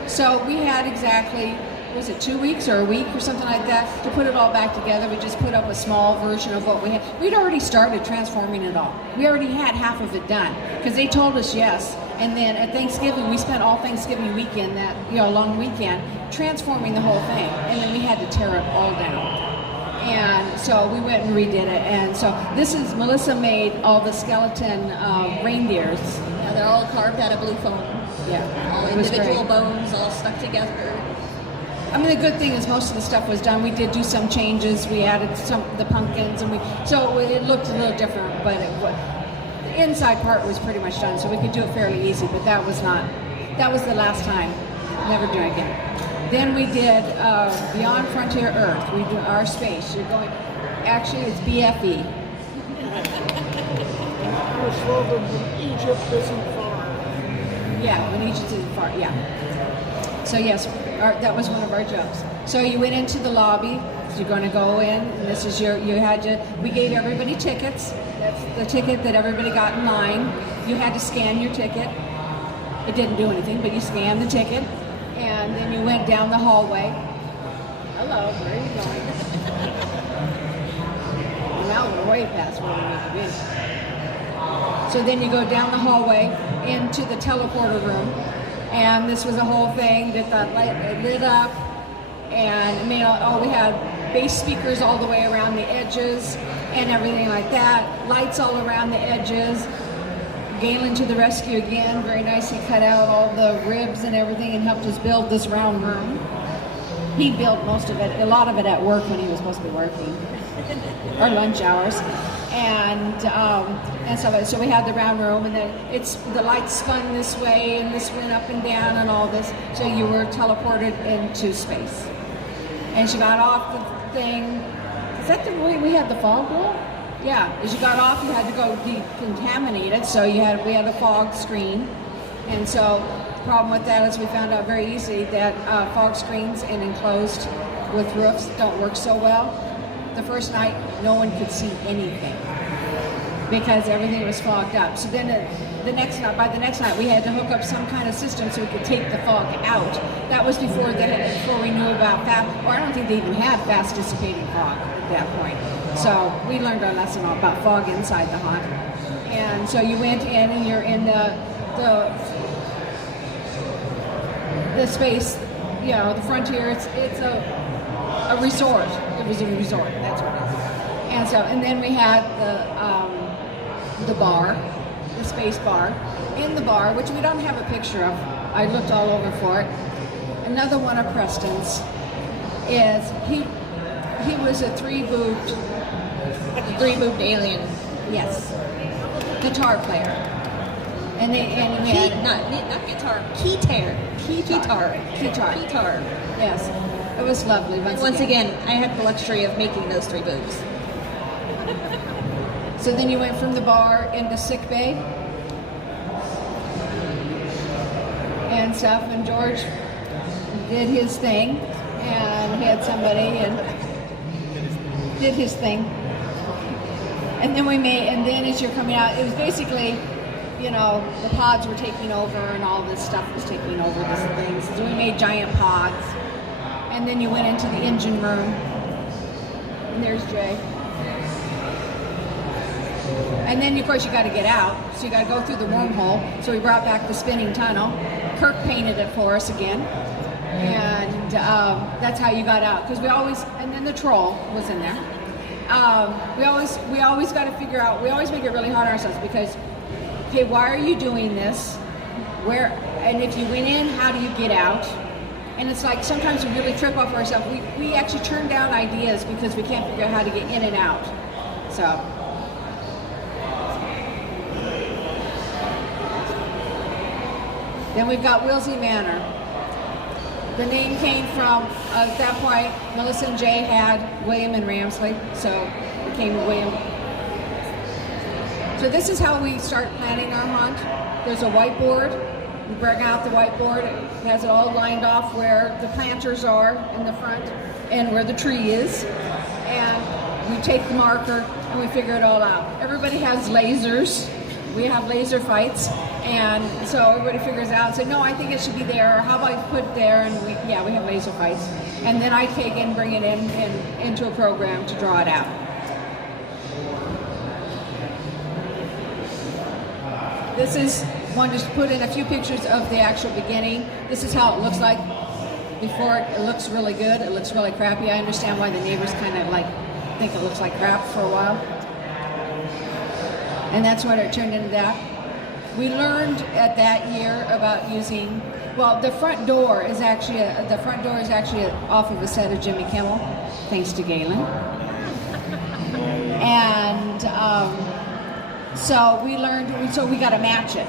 So we had exactly, was it 2 weeks or a week or something like that to put it all back together. We just put up a small version of what we had. We'd already started transforming it all. We already had half of it done because they told us yes. And then at Thanksgiving, we spent all Thanksgiving weekend, that long weekend, transforming the whole thing. And then we had to tear it all down. And so we went and redid it. And so Melissa made all the skeleton reindeers. Yeah, they're all carved out of blue foam. Yeah, All it was individual great. bones all stuck together. I mean, the good thing is most of the stuff was done. We did do some changes. We added the pumpkins, and so it looked a little different. But the inside part was pretty much done, so we could do it fairly easy. But that was the last time. Never do it again. Then we did Beyond Frontier Earth. We do our space. You're going. Actually, it's BFE. Our slogan, Egypt isn't far. Yeah, when Egypt is far. Yeah. So yes, that was one of our jokes. So you went into the lobby. So you're going to go in, and this is we gave everybody tickets. That's the ticket that everybody got in line. You had to scan your ticket. It didn't do anything, but you scanned the ticket, and then you went down the hallway. Hello, where are you going? Now we're way past where we need to be. So then you go down the hallway into the teleporter room, and this was a whole thing that lit up, and we had bass speakers all the way around the edges and everything like that, lights all around the edges. Galen to the rescue again, very nicely cut out all the ribs and everything and helped us build this round room. He built most of it, a lot of it at work when he was supposed to be working, or lunch hours. And so we had the round room, and then the lights spun this way, and this went up and down, and all this. So you were teleported into space. And she got off the thing. Is that the way we had the fog wall? Yeah. As you got off, you had to go decontaminate it. So we had a fog screen, and so the problem with that is we found out very easily that fog screens in enclosed with roofs don't work so well. The first night, no one could see anything because everything was fogged up. So then by the next night, we had to hook up some kind of system so we could take the fog out. That was before we knew about I don't think they even had fast dissipating fog at that point. So we learned our lesson about fog inside the haunt. And so you went in, and you're in the space, the frontier. It's a resort. It was a resort. That's what it is. And then we had the bar, the space bar. In the bar, which we don't have a picture of. I looked all over for it. Another one of Preston's is he was a three-boobed alien. Yes. guitar player. And we had Not guitar, keytar. Keytar. Yes, it was lovely. Once again, I had the luxury of making those 3 boobs. So then you went from the bar into sick bay and stuff, and George did his thing, and he had somebody and did his thing. And then as you're coming out, it was basically, you know, the pods were taking over and all this stuff was taking over these things. So we made giant pods. And then you went into the engine room. And there's Jay. And then, of course, you got to get out. So you got to go through the wormhole. So we brought back the spinning tunnel. Kirk painted it for us again. And that's how you got out. Because and then the troll was in there. We always got to figure out, we always make it really hard on ourselves because, okay, why are you doing this? And if you went in, how do you get out? And it's like sometimes we really trip off ourselves. We actually turn down ideas because we can't figure out how to get in and out. So. Then we've got Willsey Manor. The name came from, at that point, Melissa and Jay had William and Ramsley, so it became William. So this is how we start planning our hunt. There's a whiteboard. We bring out the whiteboard. It has it all lined off where the planters are in the front and where the tree is. And we take the marker and we figure it all out. Everybody has lasers. We have laser fights. And so everybody figures out and say, no, I think it should be there, or how about I put it there? And we have laser fights. And then I take it and bring it into a program to draw it out. This is one just put in a few pictures of the actual beginning. This is how it looks like before. It looks really good. It looks really crappy. I understand why the neighbors kind of think it looks like crap for a while. And that's what it turned into that. We learned at that year about using, the front door is actually off of a set of Jimmy Kimmel, thanks to Galen. And so we learned, we got to match it.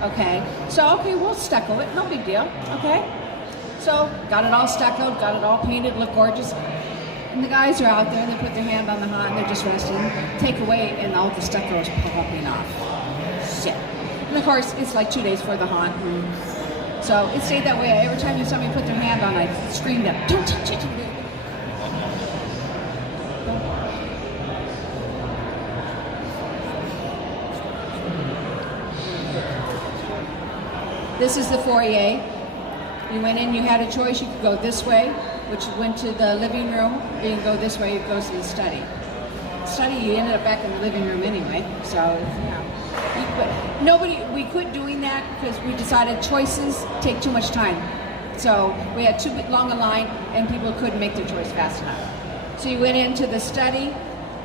Okay, we'll stucco it, no big deal, okay? So got it all stuccoed, got it all painted, looked gorgeous. And the guys are out there and they put their hand on the hunt and they're just resting. Take away and all the stucco is popping off. Shit. And of course, it's like 2 days before the hunt. So it stayed that way. Every time somebody put their hand on, I screamed at, don't touch it. This is the foyer. You went in, you had a choice. You could go this way, which went to the living room. Or you can go this way, it goes to the study. You ended up back in the living room anyway. So, we quit doing that because we decided choices take too much time. So we had too long a line and people couldn't make their choice fast enough. So you went into the study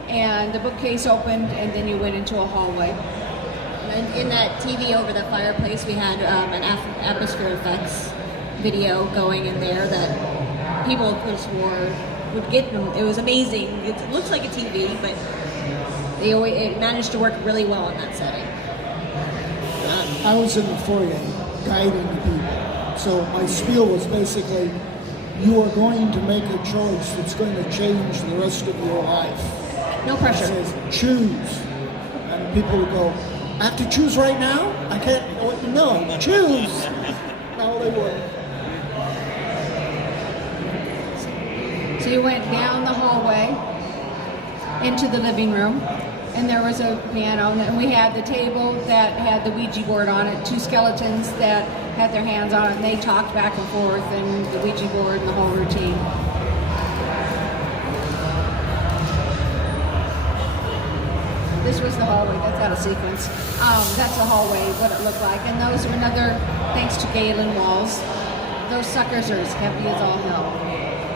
and the bookcase opened and then you went into a hallway. And in that TV over the fireplace, we had an atmosphere effects video going in there that people could have swore would get them. It was amazing. It looks like a TV, but it managed to work really well in that setting. I was in the foyer guiding the people. So my spiel was basically, you are going to make a choice that's going to change the rest of your life. No pressure. It says, choose. And people would go, I have to choose right now? I can't, no, choose. No, they wouldn't. So you went down the hallway into the living room, and there was a piano, and we had the table that had the Ouija board on it, 2 skeletons that had their hands on it, and they talked back and forth, and the Ouija board and the whole routine. This was the hallway. That's out of sequence. That's the hallway, what it looked like. And those are another, thanks to Galen walls. Those suckers are as heavy as all hell.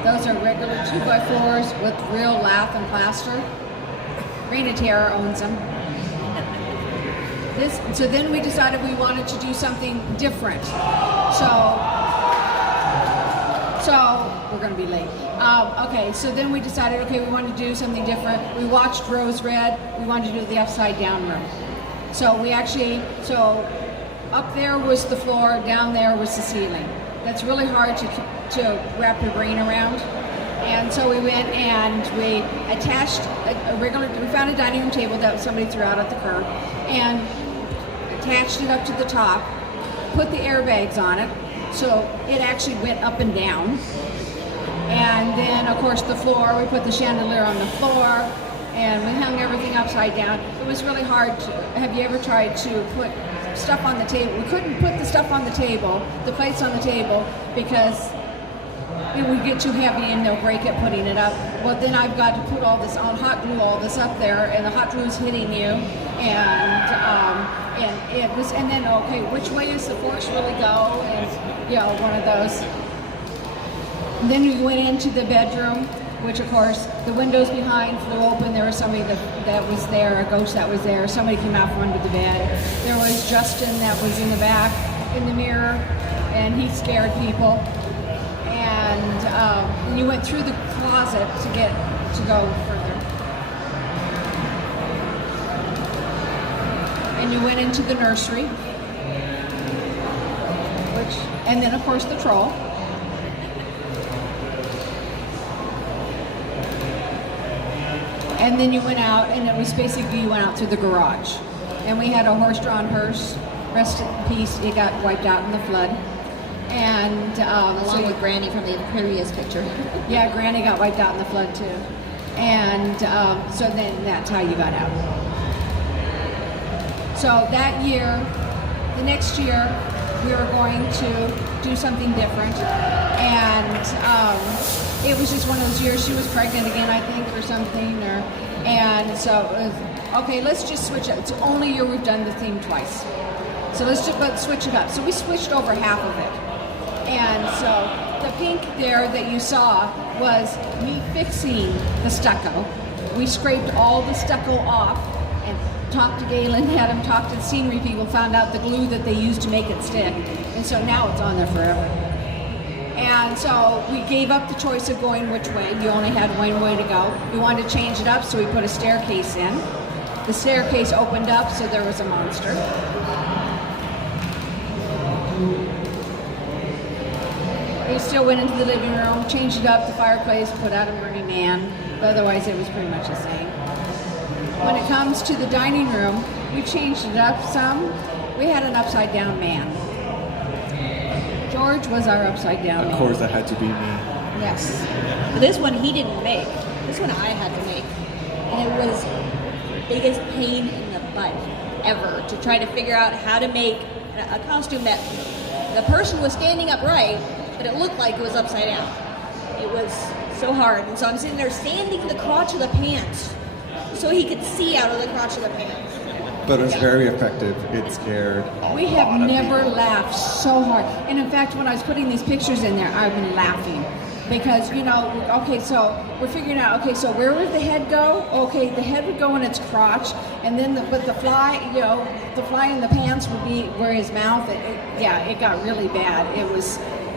Those are regular 2x4s with real lath and plaster. Reign of Terror owns them. So then we decided we wanted to do something different. So So we're going to be late. Okay, so then we decided, okay, we wanted to do something different. We watched Rose Red. We wanted to do the upside down room. So we actually, up there was the floor, down there was the ceiling. That's really hard to wrap your brain around. And so we went and we attached we found a dining room table that somebody threw out at the curb and attached it up to the top, put the airbags on it, so it actually went up and down. And then, of course, the floor, we put the chandelier on the floor, and we hung everything upside down. It was really hard to, have you ever tried to put stuff on the table? We couldn't put the stuff on the table, the plates on the table, because it would get too heavy and they'll break it putting it up. Well, then I've got to put all this on hot glue, all this up there, and the hot glue is hitting you, and it was. And then, okay, which way does the forks really go? And one of those. And then we went into the bedroom, which of course the windows behind flew open. There was somebody that was there, a ghost that was there. Somebody came out from under the bed. There was Justin that was in the back in the mirror, and he scared people. And you went through the closet to go further. And you went into the nursery, and then of course the troll. And then you went out, and it was basically you went out through the garage. And we had a horse-drawn hearse, rest in peace, it got wiped out in the flood. And Along with Granny from the previous picture. yeah, Granny got wiped out in the flood too. And so then that's how you got out. So that year, the next year, we were going to do something different. And it was just one of those years, she was pregnant again, I think, or something. And so it was, okay, let's just switch it. It's the only year we've done the theme twice. So let's switch it up. So we switched over half of it. And so the pink there that you saw was me fixing the stucco. We scraped all the stucco off and talked to Galen, had him talk to the scenery people, found out the glue that they used to make it stick. And so now it's on there forever. And so we gave up the choice of going which way. You only had one way to go. We wanted to change it up, so we put a staircase in. The staircase opened up, so there was a monster. We still went into the living room, changed it up, the fireplace, put out a burning man, but otherwise it was pretty much the same. When it comes to the dining room, we changed it up some. We had an upside down man. George was our upside down man. Of course, that had to be me. Yes. But this one he didn't make. This one I had to make. And it was the biggest pain in the butt ever to try to figure out how to make a costume that the person was standing upright, but it looked like it was upside down. It was so hard. And so I'm sitting there sanding the crotch of the pants so he could see out of the crotch of the pants. But it was very effective. It scared a We have lot of never people. laughed so hard. And in fact, when I was putting these pictures in there, I've been laughing. Because, okay, so we're figuring out, okay, so where would the head go? Okay, the head would go in its crotch, and then the fly, the fly in the pants would be where his mouth, it got really bad.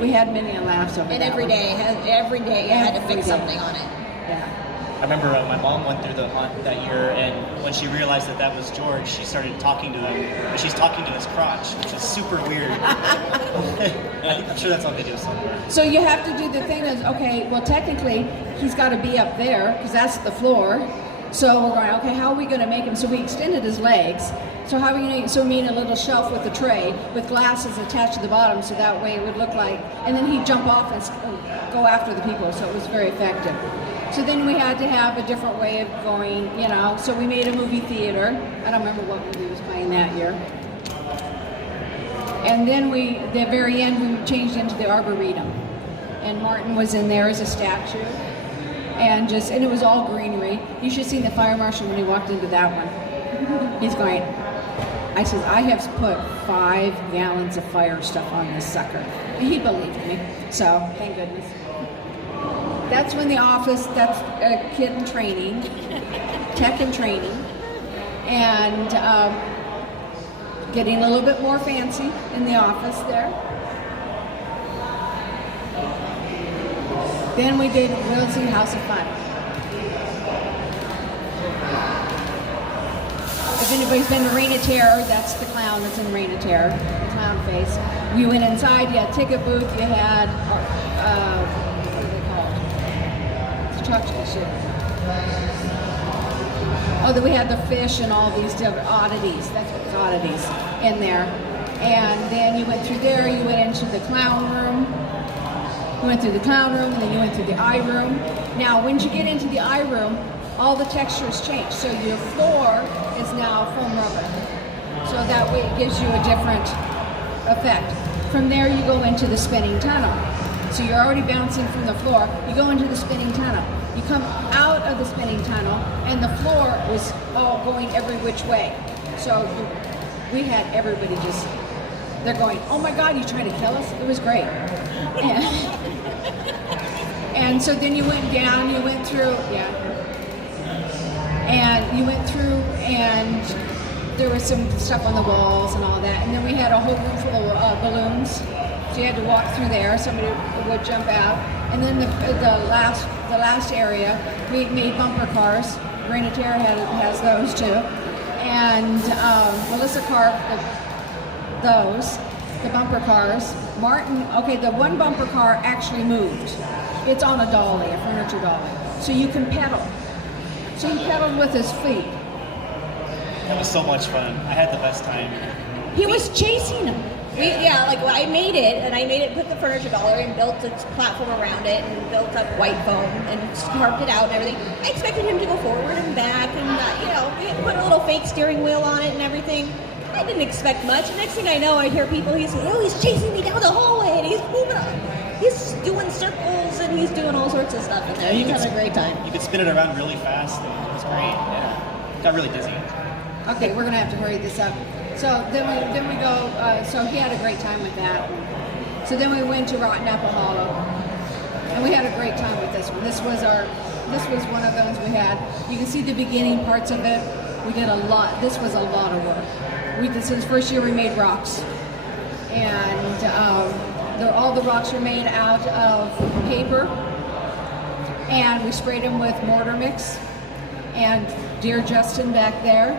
We had many laughs over And that every one. day I had to Every fix day. something on it. Yeah. I remember my mom went through the haunt that year, and when she realized that was George, she started talking to him, but she's talking to his crotch, which is super weird. I'm sure that's on video somewhere. So you have to do the thing is, okay, well technically he's got to be up there because that's the floor. So we're going, okay, how are we going to make him? So we extended his legs. So how are we going to, so we made a little shelf with a tray with glasses attached to the bottom so that way it would look like, and then he'd jump off and go after the people, so it was very effective. So then we had to have a different way of going, so we made a movie theater. I don't remember what movie was playing that year. And then the very end, we changed into the Arboretum. And Martin was in there as a statue. And it was all greenery. You should have seen the fire marshal when he walked into that one. He's going, I said, I have put 5 gallons of fire stuff on this sucker. And he believed me. So, thank goodness. That's when the office, that's a kid in training, tech in training, and getting a little bit more fancy in the office there. Then we did Wilson House of Fun. If anybody's been to Reign of Terror, that's the clown that's in Reign of Terror, the clown face. You went inside, you had a ticket booth, you had, what are they called? It's a chocolate ship. Oh, then we had the fish and all these different oddities, that's what it's oddities, in there. And then you went through there, you went into the clown room. You went through the clown room, and then you went through the eye room. Now, once you get into the eye room, all the textures change. So your floor is now foam rubber. So that way it gives you a different effect. From there you go into the spinning tunnel. So you're already bouncing from the floor. You go into the spinning tunnel. You come out of the spinning tunnel and the floor was all going every which way. So we had everybody just, they're going, oh my God, you trying to kill us? It was great. And so then you went down, you went through, and you went through and there was some stuff on the walls and all that. And then we had a whole room full of balloons. So you had to walk through there. Somebody would jump out. And then the last area, we made bumper cars. Reign of Terror has those too. And Melissa carved those, the bumper cars. Martin, okay, the one bumper car actually moved. It's on a dolly, a furniture dolly. So you can pedal. So he pedaled with his feet. That was so much fun. I had the best time. He was chasing him. I made it, and I made it, put the furniture dollar and built a platform around it, and built up white foam, and carved it out and everything. I expected him to go forward and back, and we put a little fake steering wheel on it and everything. I didn't expect much. Next thing I know, I hear people, he's chasing me down the hallway, and he's moving on. He's doing circles, and he's doing all sorts of stuff in there. He's having a great time. You could spin it around really fast, and it was great. Yeah. Got really dizzy. Okay, we're gonna have to hurry this up. So then we go. So he had a great time with that. So then we went to Rotten Apple Hollow, and we had a great time with this one. This was one of those we had. You can see the beginning parts of it. We did a lot. This was a lot of work. This was the first year we made rocks, and all the rocks were made out of paper, and we sprayed them with mortar mix. And dear Justin back there,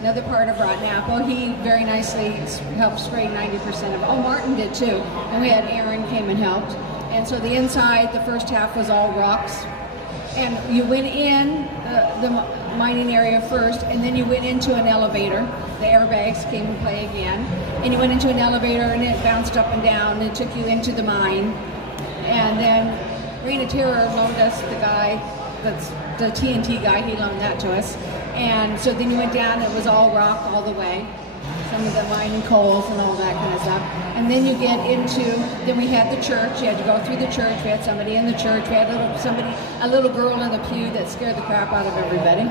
another part of Rotten Apple, he very nicely helped spray 90% of it. Oh, Martin did too. And we had Aaron came and helped. And so the inside, the first half was all rocks. And you went in the mining area first, and then you went into an elevator. The airbags came and play again. And you went into an elevator, and it bounced up and down, and it took you into the mine. And then Reign of Terror loaned us the guy, that's the TNT guy, he loaned that to us. And so then you went down, it was all rock all the way. Some of the mining coals and all that kind of stuff. And then you get into, then we had the church. You had to go through the church. We had somebody in the church. We had a little girl in the pew that scared the crap out of everybody.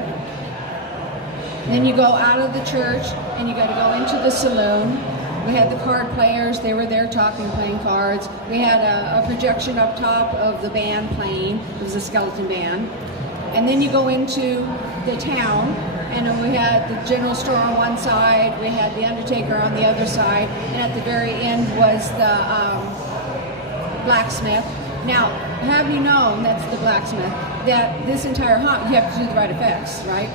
Then you go out of the church and you got to go into the saloon. We had the card players. They were there talking, playing cards. We had a projection up top of the band playing. It was a skeleton band. And then you go into the town, and then we had the general store on one side, we had the Undertaker on the other side, and at the very end was the blacksmith. Now, have you known, that's the blacksmith, that this entire haunt, you have to do the right effects, right?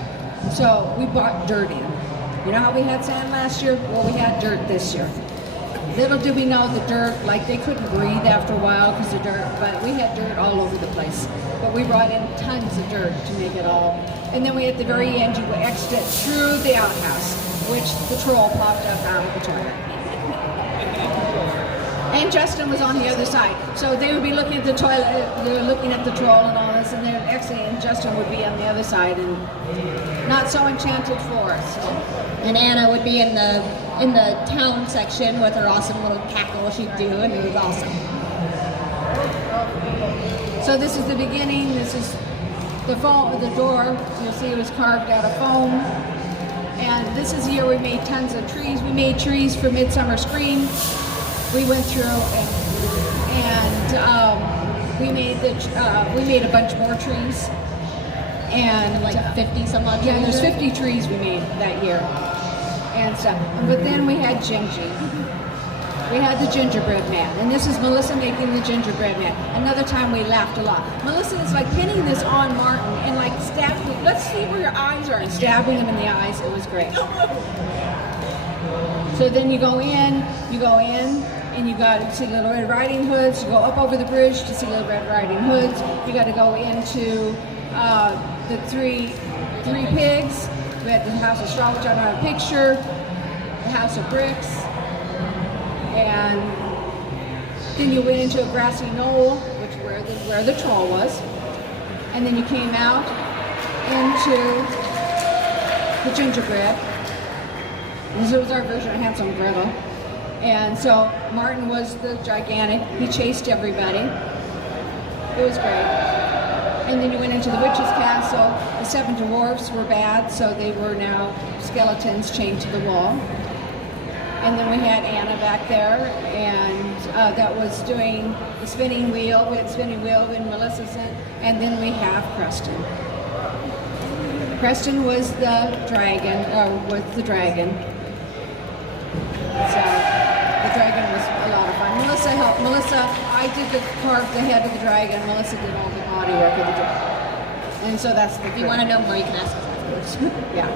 So we brought dirt in. You know how we had sand last year? Well, we had dirt this year. Little did we know the dirt, like they couldn't breathe after a while because of dirt, but we had dirt all over the place. But we brought in tons of dirt to make it all. And then at the very end, you exit through the outhouse, which the troll popped up out of the toilet. And Justin was on the other side. So they would be looking at the toilet, they were looking at the troll and all this, and then exiting, and Justin would be on the other side and not so enchanted forest. And Anna would be in the town section with her awesome little cackle she'd do, and it was awesome. So this is the beginning. This is the door. You'll see it was carved out of foam. And this is the year we made tons of trees. We made trees for Midsummer Scream. We went through and we made a bunch more trees. And Like 50 some odd. yeah, there's 50 trees we made that year. And stuff. But then we had Jinji. we had the gingerbread man, and this is Melissa making the gingerbread man. Another time we laughed a lot. Melissa is like pinning this on Martin and like stabbing, let's see where your eyes are, and stabbing him in the eyes. It was great. So then you go in, and you got to see Little Red Riding Hoods. You go up over the bridge to see Little Red Riding Hoods. You got to go into the three pigs. We had the House of Straw, which I don't have a picture. The House of Bricks. And then you went into a grassy knoll, where the troll was. And then you came out into the gingerbread. This was our version of Hansel and Gretel. And so Martin was the gigantic. He chased everybody. It was great. And then you went into the witch's castle. The 7 dwarfs were bad, so they were now skeletons chained to the wall. And then we had Anna back there, and that was doing the spinning wheel. We had the spinning wheel, and Melissa's in. And then we have Preston. Preston was the dragon, So the dragon was a lot of fun. Melissa helped. I did carve the head of the dragon. Melissa did all the body work of the dragon. And so that's the If you want to know more, you can ask us afterwards. Yeah.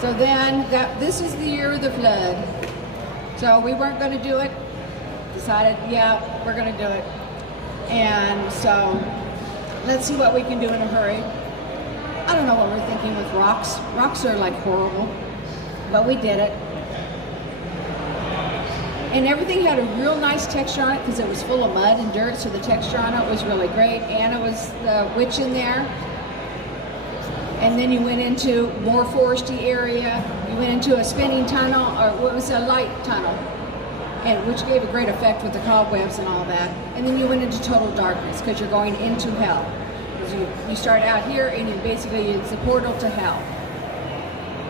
So then this is the year of the flood. So we weren't going to do it. Decided, yeah, we're going to do it. And so let's see what we can do in a hurry. I don't know what we're thinking with rocks. Rocks are like horrible, but we did it. And everything had a real nice texture on it because it was full of mud and dirt, so the texture on it was really great. Anna was the witch in there. And then you went into more foresty area. You went into a spinning tunnel, or what was a light tunnel, and which gave a great effect with the cobwebs and all that. And then you went into total darkness because you're going into hell. You start out here, and it's the portal to hell.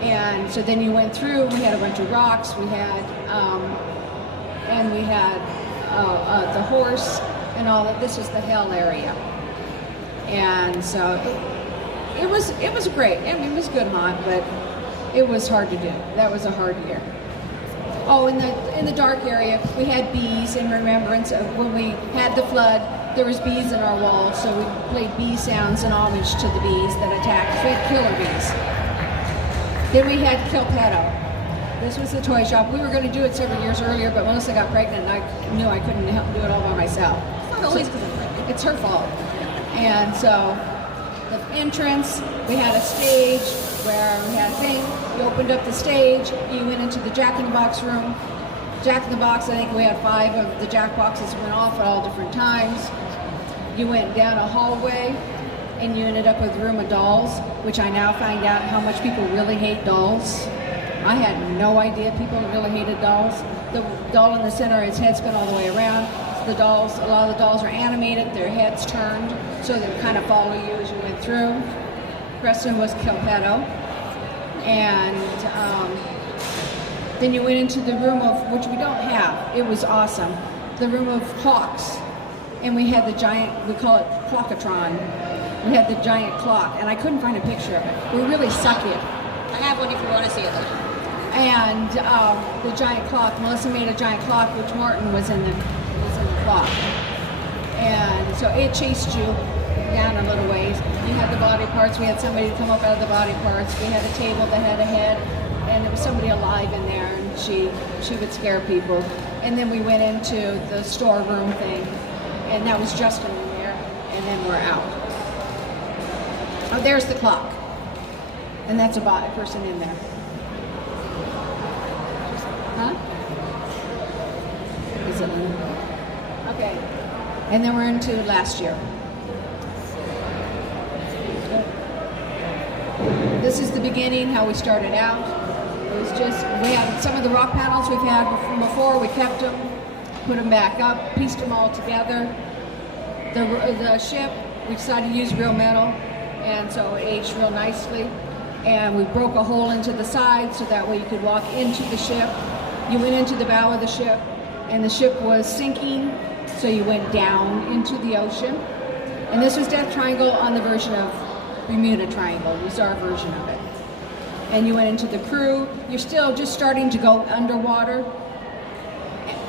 And so then you went through. We had a bunch of rocks. We had the horse and all that. This is the hell area. And so it was great. I mean, it was good haunt, but it was hard to do. That was a hard year. Oh, in the dark area, we had bees in remembrance of when we had the flood. There was bees in our walls, so we played bee sounds in homage to the bees that attacked. We had killer bees. Then we had Kilpetto. This was the toy shop. We were going to do it several years earlier, but Melissa got pregnant, and I knew I couldn't help do it all by myself. It's not always because I'm pregnant. It's her fault. And so the entrance, we had a stage where we had a thing. You opened up the stage. You went into the Jack in the Box room. Jack in the Box, I think we had 5 of the Jack boxes went off at all different times. You went down a hallway, and you ended up with a room of dolls, which I now find out how much people really hate dolls. I had no idea people really hated dolls. The doll in the center, its head spin all the way around. A lot of the dolls are animated, their heads turned, so they kind of follow you as you went through. Preston was Kilpetto. And then you went into the room of, which we don't have, it was awesome, the room of clocks. And we had the giant, we call it Clockatron. We had the giant clock, and I couldn't find a picture of it. We really suck it. I have one if you want to see it. And the giant clock, Melissa made a giant clock, which Martin was in the clock. And so it chased you down a little ways. You had the body parts. We had somebody come up out of the body parts. We had a table that had a head, and there was somebody alive in there, and she would scare people. And then we went into the storeroom thing, and that was Justin in there, and then we're out. Oh, there's the clock. And that's a body person in there. Huh? Is it? Okay. And then we're into last year. This is the beginning, how we started out. It was just, we had some of the rock panels we've had from before, we kept them, put them back up, pieced them all together. The ship, we decided to use real metal, and so it aged real nicely. And we broke a hole into the side so that way you could walk into the ship. You went into the bow of the ship, and the ship was sinking, so you went down into the ocean. And this was Death Triangle on the version of Bermuda Triangle. This is our version of it. And you went into the crew. You're still just starting to go underwater.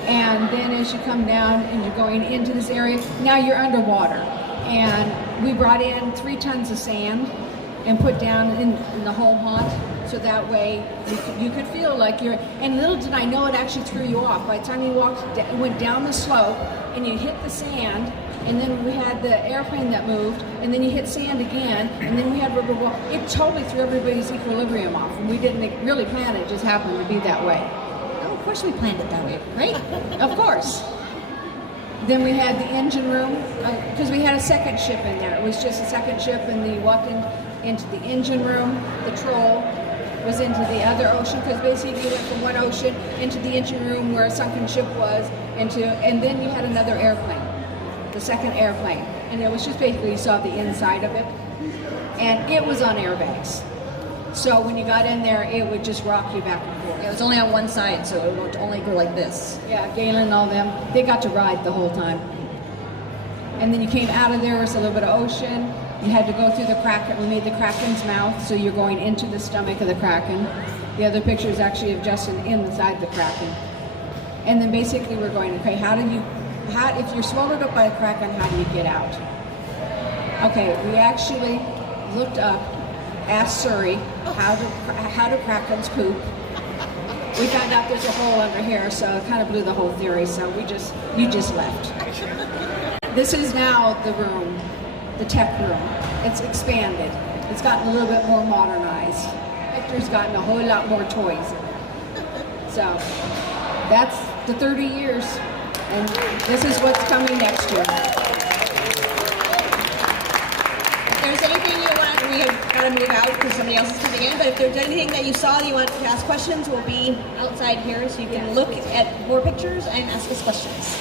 And then as you come down and you're going into this area, now you're underwater. And we brought in 3 tons of sand and put down in the whole haunt, so that way you could feel like you're, and little did I know it actually threw you off. By the time you went down the slope and you hit the sand, and then we had the airplane that moved, and then you hit sand again, and then we had rubber wall. It totally threw everybody's equilibrium off, and we didn't really plan it, just happened to be that way. Oh, of course we planned it that way, right? Of course. Then we had the engine room, because we had a second ship in there. It was just a second ship, and you walked into the engine room. The troll was into the other ocean, because basically you went from one ocean into the engine room where a sunken ship was, and then you had another airplane, the second airplane. And it was just basically you saw the inside of it. And it was on airbags. So when you got in there, it would just rock you back and forth. It was only on one side, so it would only go like this. Yeah, Galen and all them, they got to ride the whole time. And then you came out of there, it was a little bit of ocean. You had to go through the Kraken. We made the Kraken's mouth, so you're going into the stomach of the Kraken. The other picture is actually of Justin inside the Kraken. And then basically we're going, okay, if you're swallowed up by a Kraken, how do you get out? Okay, we actually looked up, asked Surrey, how do Krakens poop? We found out there's a hole under here, so it kind of blew the whole theory, so you just left. This is now the room, the tech room. It's expanded. It's gotten a little bit more modernized. Hector's gotten a whole lot more toys. So that's the 30 years, and this is what's coming next year. If there's anything you want, we have got to move out because somebody else is coming in, but if there's anything that you saw that you want to ask questions, we'll be outside here so you can look at more pictures and ask us questions.